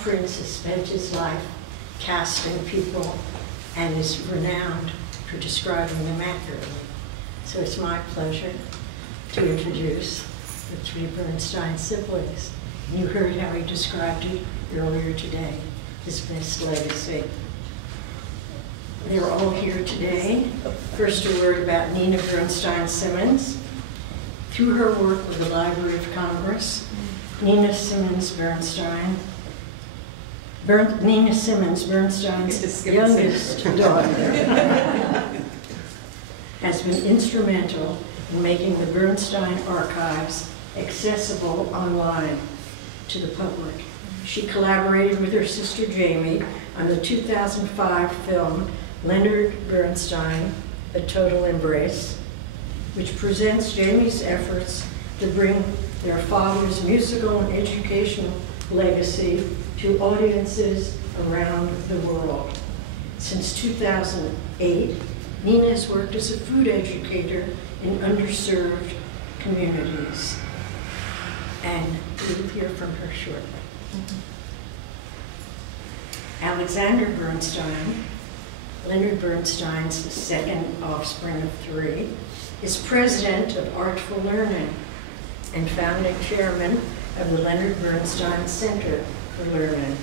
Prince has spent his life casting people and is renowned for describing them accurately. So it's my pleasure to introduce the 3 Bernstein siblings. You heard how he described it earlier today, his best legacy. They're all here today. First, a word about Nina Bernstein-Simmons. Through her work with the Library of Congress, Nina Simmons, Bernstein's youngest daughter, has been instrumental in making the Bernstein archives accessible online to the public. She collaborated with her sister Jamie on the 2005 film Leonard Bernstein, A Total Embrace, which presents Jamie's efforts to bring their father's musical and educational legacy to audiences around the world. Since 2008, Nina has worked as a food educator in underserved communities. And we'll hear from her shortly. Alexander Bernstein, Leonard Bernstein's the second offspring of 3, is president of Artful Learning and founding chairman of the Leonard Bernstein Center for Learning.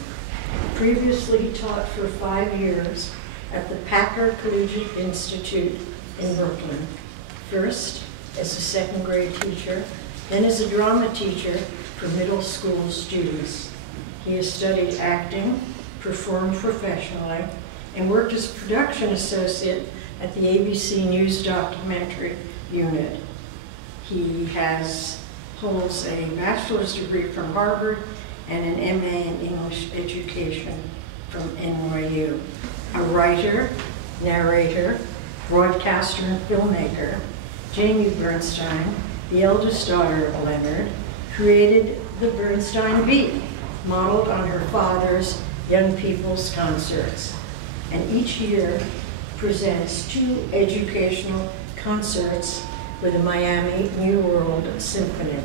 Previously taught for 5 years at the Packer Collegiate Institute in Brooklyn. First as a second grade teacher, then as a drama teacher for middle school students. He has studied acting, performed professionally, and worked as production associate at the ABC News documentary unit. He holds a bachelor's degree from Harvard and an MA in English education from NYU. A writer, narrator, broadcaster, and filmmaker, Jamie Bernstein, the eldest daughter of Leonard, created the Bernstein Beat, modeled on her father's young people's concerts, and each year presents 2 educational concerts with the Miami New World Symphony.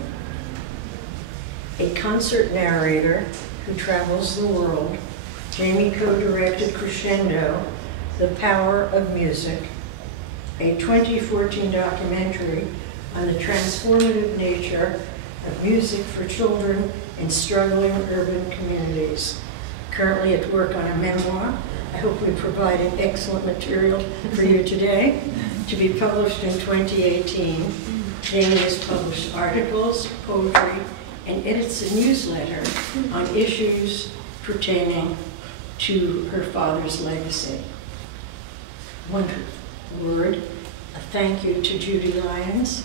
A concert narrator who travels the world, Jamie co-directed Crescendo, The Power of Music, a 2014 documentary on the transformative nature of music for children in struggling urban communities. Currently at work on a memoir. I hope we provided excellent material for you today. To be published in 2018, Jamie has published articles, poetry, and edits a newsletter on issues pertaining to her father's legacy. One word, a thank you to Judy Lyons,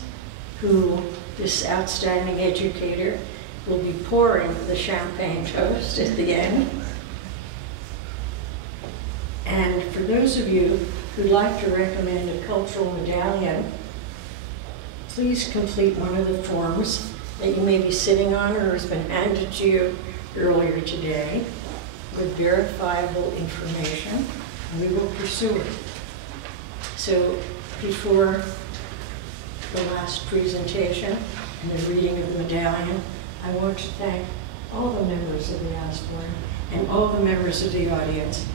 who, this outstanding educator, will be pouring the champagne toast at the end. And for those of you who'd like to recommend a cultural medallion, please complete one of the forms that you may be sitting on or has been handed to you earlier today with verifiable information, and we will pursue it. So before the last presentation and the reading of the medallion, I want to thank all the members of the Osborne and all the members of the audience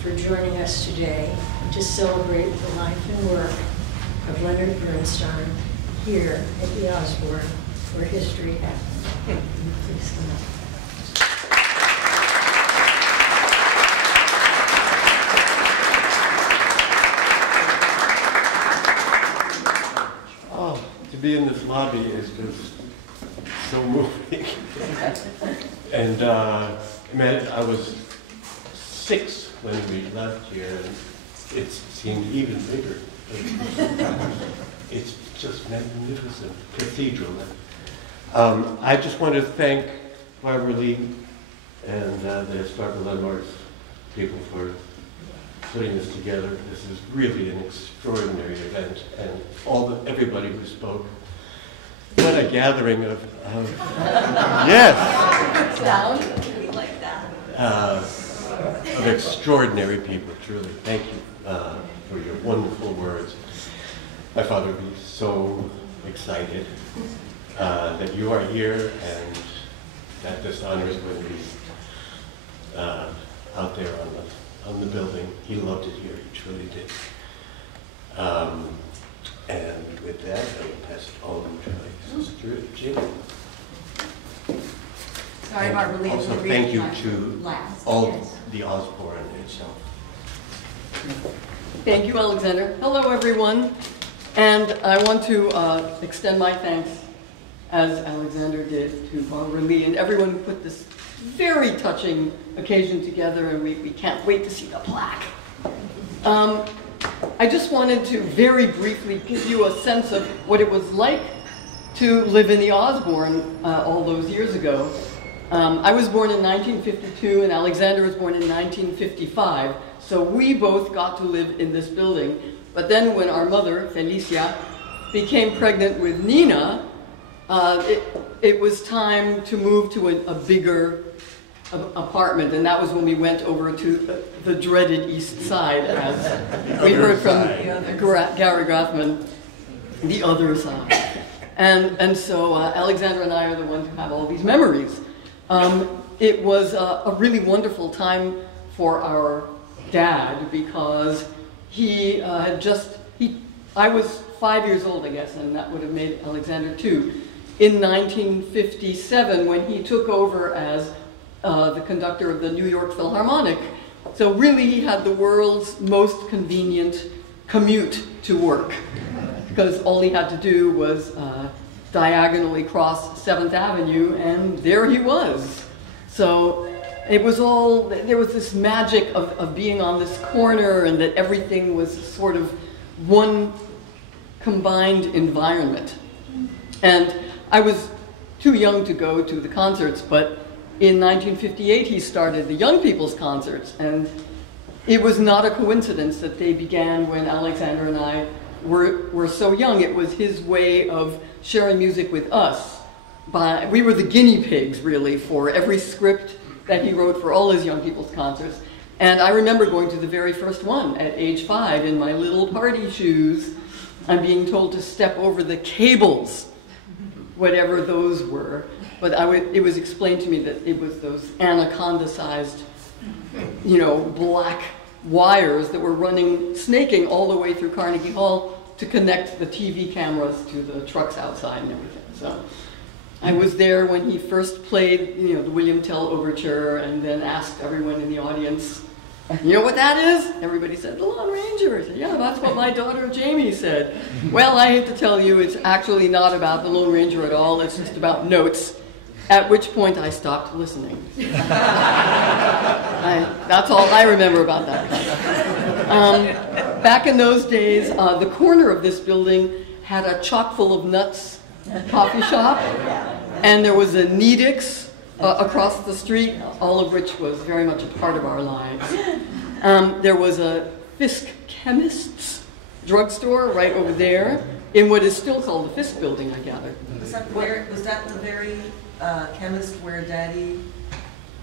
for joining us today to celebrate the life and work of Leonard Bernstein here at the Osborne, where history happened. Please come up. To be in this lobby is just so moving. And I was 6 when we left here, and it seemed even bigger. It's just magnificent cathedral. I just want to thank Barbaralee and the Historical Landmarks people for putting this together. This is really an extraordinary event, and everybody who spoke. What a gathering of yes, We like that. Of extraordinary people. Truly, thank you for your wonderful words. My father would be so excited that you are here and that this honor is going to be out there on the building. He loved it here, he truly did. And with that, I will pass it on to my sister, Jim. Sorry about really also thank you to all the Osborne itself. Thank you, Alexander. Hello, everyone. And I want to extend my thanks, as Alexander did, to Barbaralee and everyone who put this very touching occasion together, and we can't wait to see the plaque. I just wanted to very briefly give you a sense of what it was like to live in the Osborne all those years ago. I was born in 1952 and Alexander was born in 1955, so we both got to live in this building. But then when our mother, Felicia, became pregnant with Nina, it was time to move to a bigger apartment, and that was when we went over to the dreaded East Side, as we heard from Gary Graffman, the other side. And so Alexander and I are the ones who have all these memories. It was a really wonderful time for our dad, because he had I was 5 years old, I guess, and that would have made Alexander 2, in 1957, when he took over as the conductor of the New York Philharmonic. So really he had the world's most convenient commute to work, because all he had to do was diagonally cross 7th Avenue, and there he was. So it was all, there was this magic of being on this corner, and that everything was sort of one combined environment. And I was too young to go to the concerts, but in 1958 he started the Young People's Concerts, and it was not a coincidence that they began when Alexander and I were so young. It was his way of sharing music with us, we were the guinea pigs, really, for every script that he wrote for all his young people's concerts. And I remember going to the very first one at age 5 in my little party shoes and being told to step over the cables, whatever those were. But it was explained to me that it was those anaconda-sized, black wires that were snaking all the way through Carnegie Hall to connect the TV cameras to the trucks outside and everything. So I was there when he first played, the William Tell Overture, and then asked everyone in the audience, you know what that is? Everybody said, the Lone Ranger. I said, yeah, that's what my daughter Jamie said. Well, I hate to tell you, it's actually not about the Lone Ranger at all. It's just about notes, at which point I stopped listening. That's all I remember about that. Back in those days, the corner of this building had a chock full of nuts coffee shop, and there was a Needix across the street, all of which was very much a part of our lives. There was a Fisk Chemist's drugstore right over there in what is still called the Fisk Building, I gather. Was that the very chemist where Daddy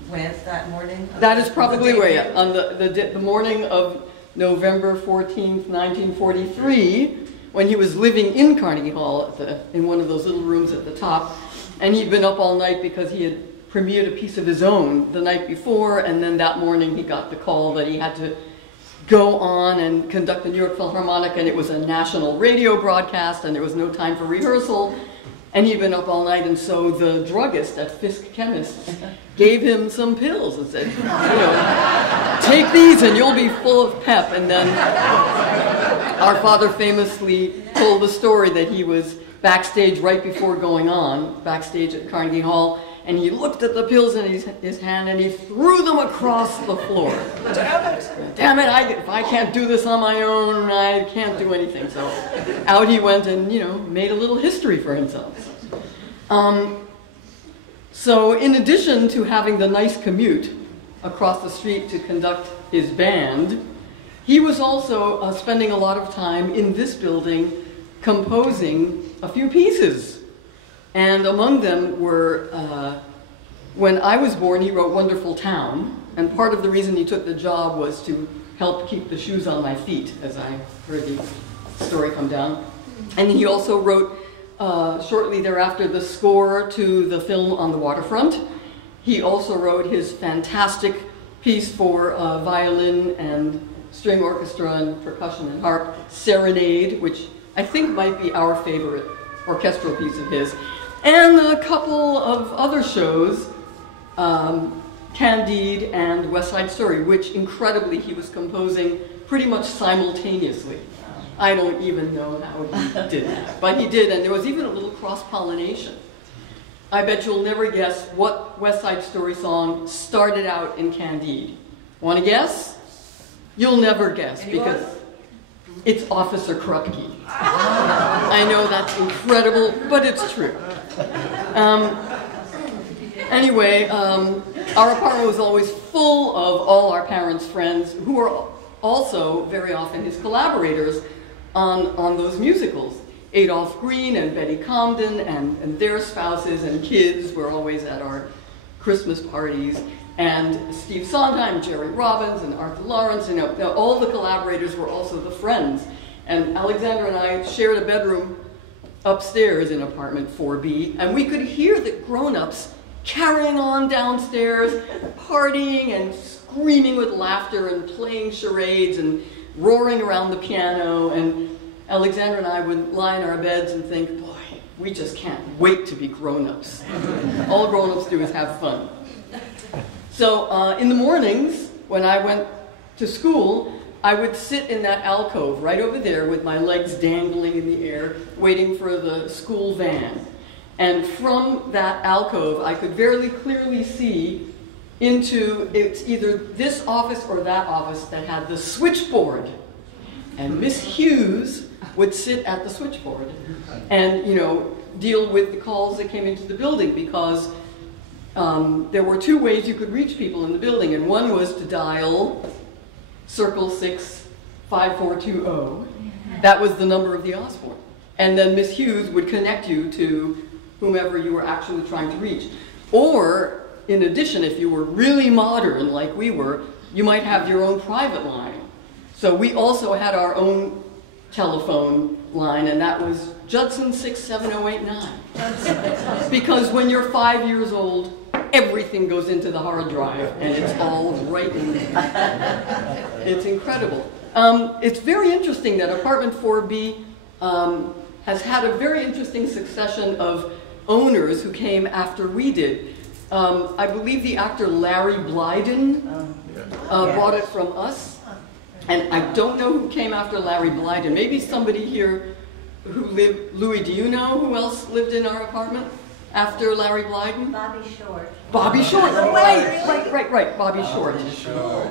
went that morning? That is probably where, yeah. On the morning of November 14th, 1943, when he was living in Carnegie Hall in one of those little rooms at the top, and he'd been up all night because he had premiered a piece of his own the night before, and then that morning he got the call that he had to go on and conduct the New York Philharmonic, and it was a national radio broadcast, and there was no time for rehearsal, and he'd been up all night, and so the druggist at Fisk Chemist gave him some pills and said, take these and you'll be full of pep. And then our father famously told the story that he was backstage right before going on, backstage at Carnegie Hall, and he looked at the pills in his hand and he threw them across the floor. Damn it, if I can't do this on my own, I can't do anything. So out he went and, made a little history for himself. So in addition to having the nice commute across the street to conduct his band, he was also spending a lot of time in this building composing a few pieces. And among them were, when I was born, he wrote Wonderful Town, and part of the reason he took the job was to help keep the shoes on my feet, as I heard the story come down. And he also wrote, shortly thereafter, the score to the film On the Waterfront. He also wrote his fantastic piece for violin and string orchestra and percussion and harp, Serenade, which I think might be our favorite orchestral piece of his. And a couple of other shows, Candide and West Side Story, which incredibly he was composing pretty much simultaneously. I don't even know how he did that, but he did, and there was even a little cross-pollination. I bet you'll never guess what West Side Story song started out in Candide. Want to guess? You'll never guess, because it's Officer Krupke. I know that's incredible, but it's true. Anyway, our apartment was always full of all our parents' friends who were also very often his collaborators on those musicals. Adolph Green and Betty Comden and their spouses and kids were always at our Christmas parties. And Steve Sondheim, Jerry Robbins, and Arthur Lawrence, all the collaborators were also the friends. And Alexander and I shared a bedroom upstairs in apartment 4B, and we could hear the grown-ups carrying on downstairs, partying and screaming with laughter and playing charades and roaring around the piano. And Alexander and I would lie in our beds and think, boy, we just can't wait to be grown-ups. All grown-ups do is have fun. So in the mornings, when I went to school, I would sit in that alcove right over there with my legs dangling in the air, waiting for the school van. And from that alcove, I could very clearly see into, it's either this office or that office that had the switchboard. And Miss Hughes would sit at the switchboard and, deal with the calls that came into the building, because there were two ways you could reach people in the building, and one was to dial circle 65420. That was the number of the Osborne. And then Miss Hughes would connect you to whomever you were actually trying to reach. Or, in addition, if you were really modern like we were, you might have your own private line. So we also had our own telephone line, and that was Judson 67089. Because when you're 5 years old, everything goes into the hard drive, and it's all right in there. It's incredible. It's very interesting that Apartment 4B has had a very interesting succession of owners who came after we did. I believe the actor Larry Blyden bought it from us. And I don't know who came after Larry Blyden. Maybe somebody here who lived, Louis, do you know who else lived in our apartment after Larry Blyden? Bobby Short. Bobby Short, right, Bobby Short.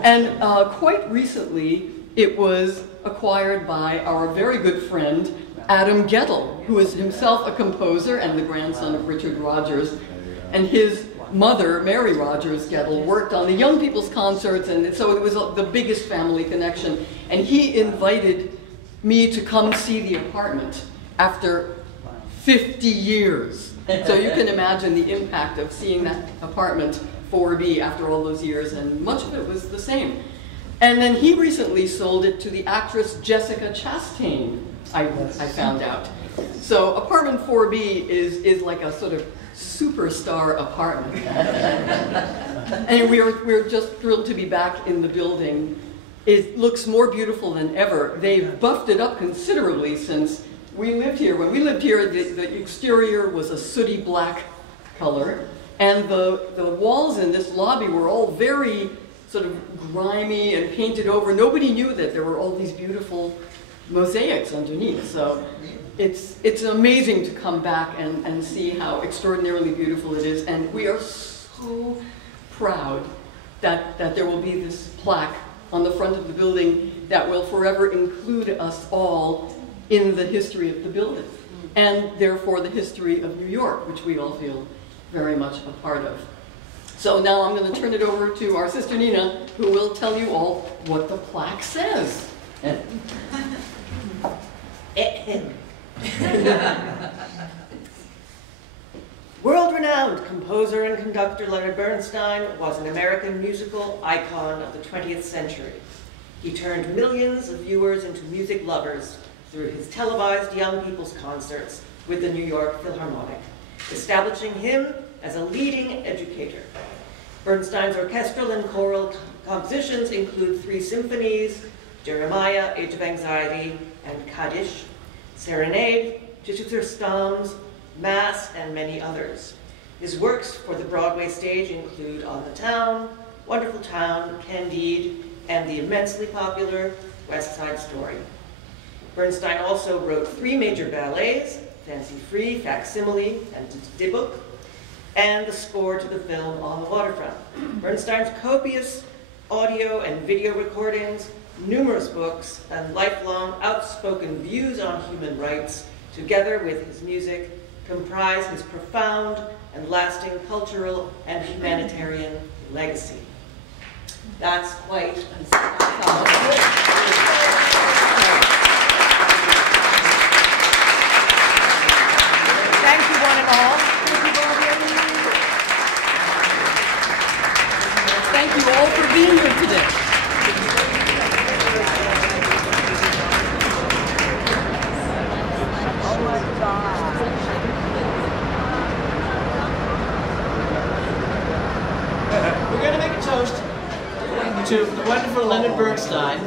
And quite recently, it was acquired by our very good friend, Adam Gettle, who is himself a composer and the grandson of Richard Rodgers. And his mother, Mary Rodgers Gettle, worked on the young people's concerts, and so it was the biggest family connection. And he invited me to come see the apartment after 50 years. So you can imagine the impact of seeing that apartment 4B after all those years, and much of it was the same. And then he recently sold it to the actress Jessica Chastain, I found out. So apartment 4B is like a sort of superstar apartment. And we're just thrilled to be back in the building. It looks more beautiful than ever. They've buffed it up considerably since we lived here. When we lived here, the exterior was a sooty black color, and the walls in this lobby were all very sort of grimy and painted over. Nobody knew that there were all these beautiful mosaics underneath. So it's amazing to come back and see how extraordinarily beautiful it is. And we are so proud that there will be this plaque on the front of the building that will forever include us all in the history of the building, and therefore the history of New York, which we all feel very much a part of. So now I'm going to turn it over to our sister Nina, who will tell you all what the plaque says. World-renowned composer and conductor Leonard Bernstein was an American musical icon of the 20th century. He turned millions of viewers into music lovers through his televised young people's concerts with the New York Philharmonic, establishing him as a leading educator. Bernstein's orchestral and choral compositions include 3 symphonies, Jeremiah, Age of Anxiety, and Kaddish, Serenade, Jitzer Stams, Mass, and many others. His works for the Broadway stage include On the Town, Wonderful Town, Candide, and the immensely popular West Side Story. Bernstein also wrote 3 major ballets, Fancy Free, Facsimile, and Dybbuk, and the score to the film On the Waterfront. Bernstein's copious audio and video recordings, numerous books, and lifelong outspoken views on human rights, together with his music, comprise his profound and lasting cultural and humanitarian legacy. That's quite Thank you, one and all. Thank you all for being here today. Oh my God. We're going to make a toast to the wonderful Leonard Bernstein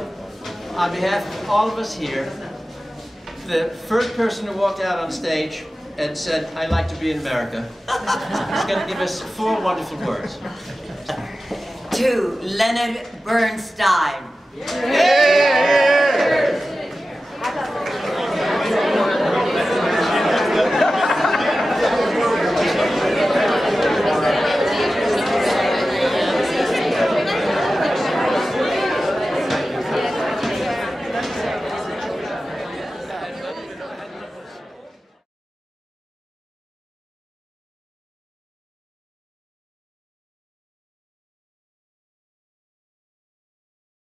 on behalf of all of us here. The first person who walked out on stage and said, "I'd like to be in America," is going to give us 4 wonderful words. To Leonard Bernstein. Yay!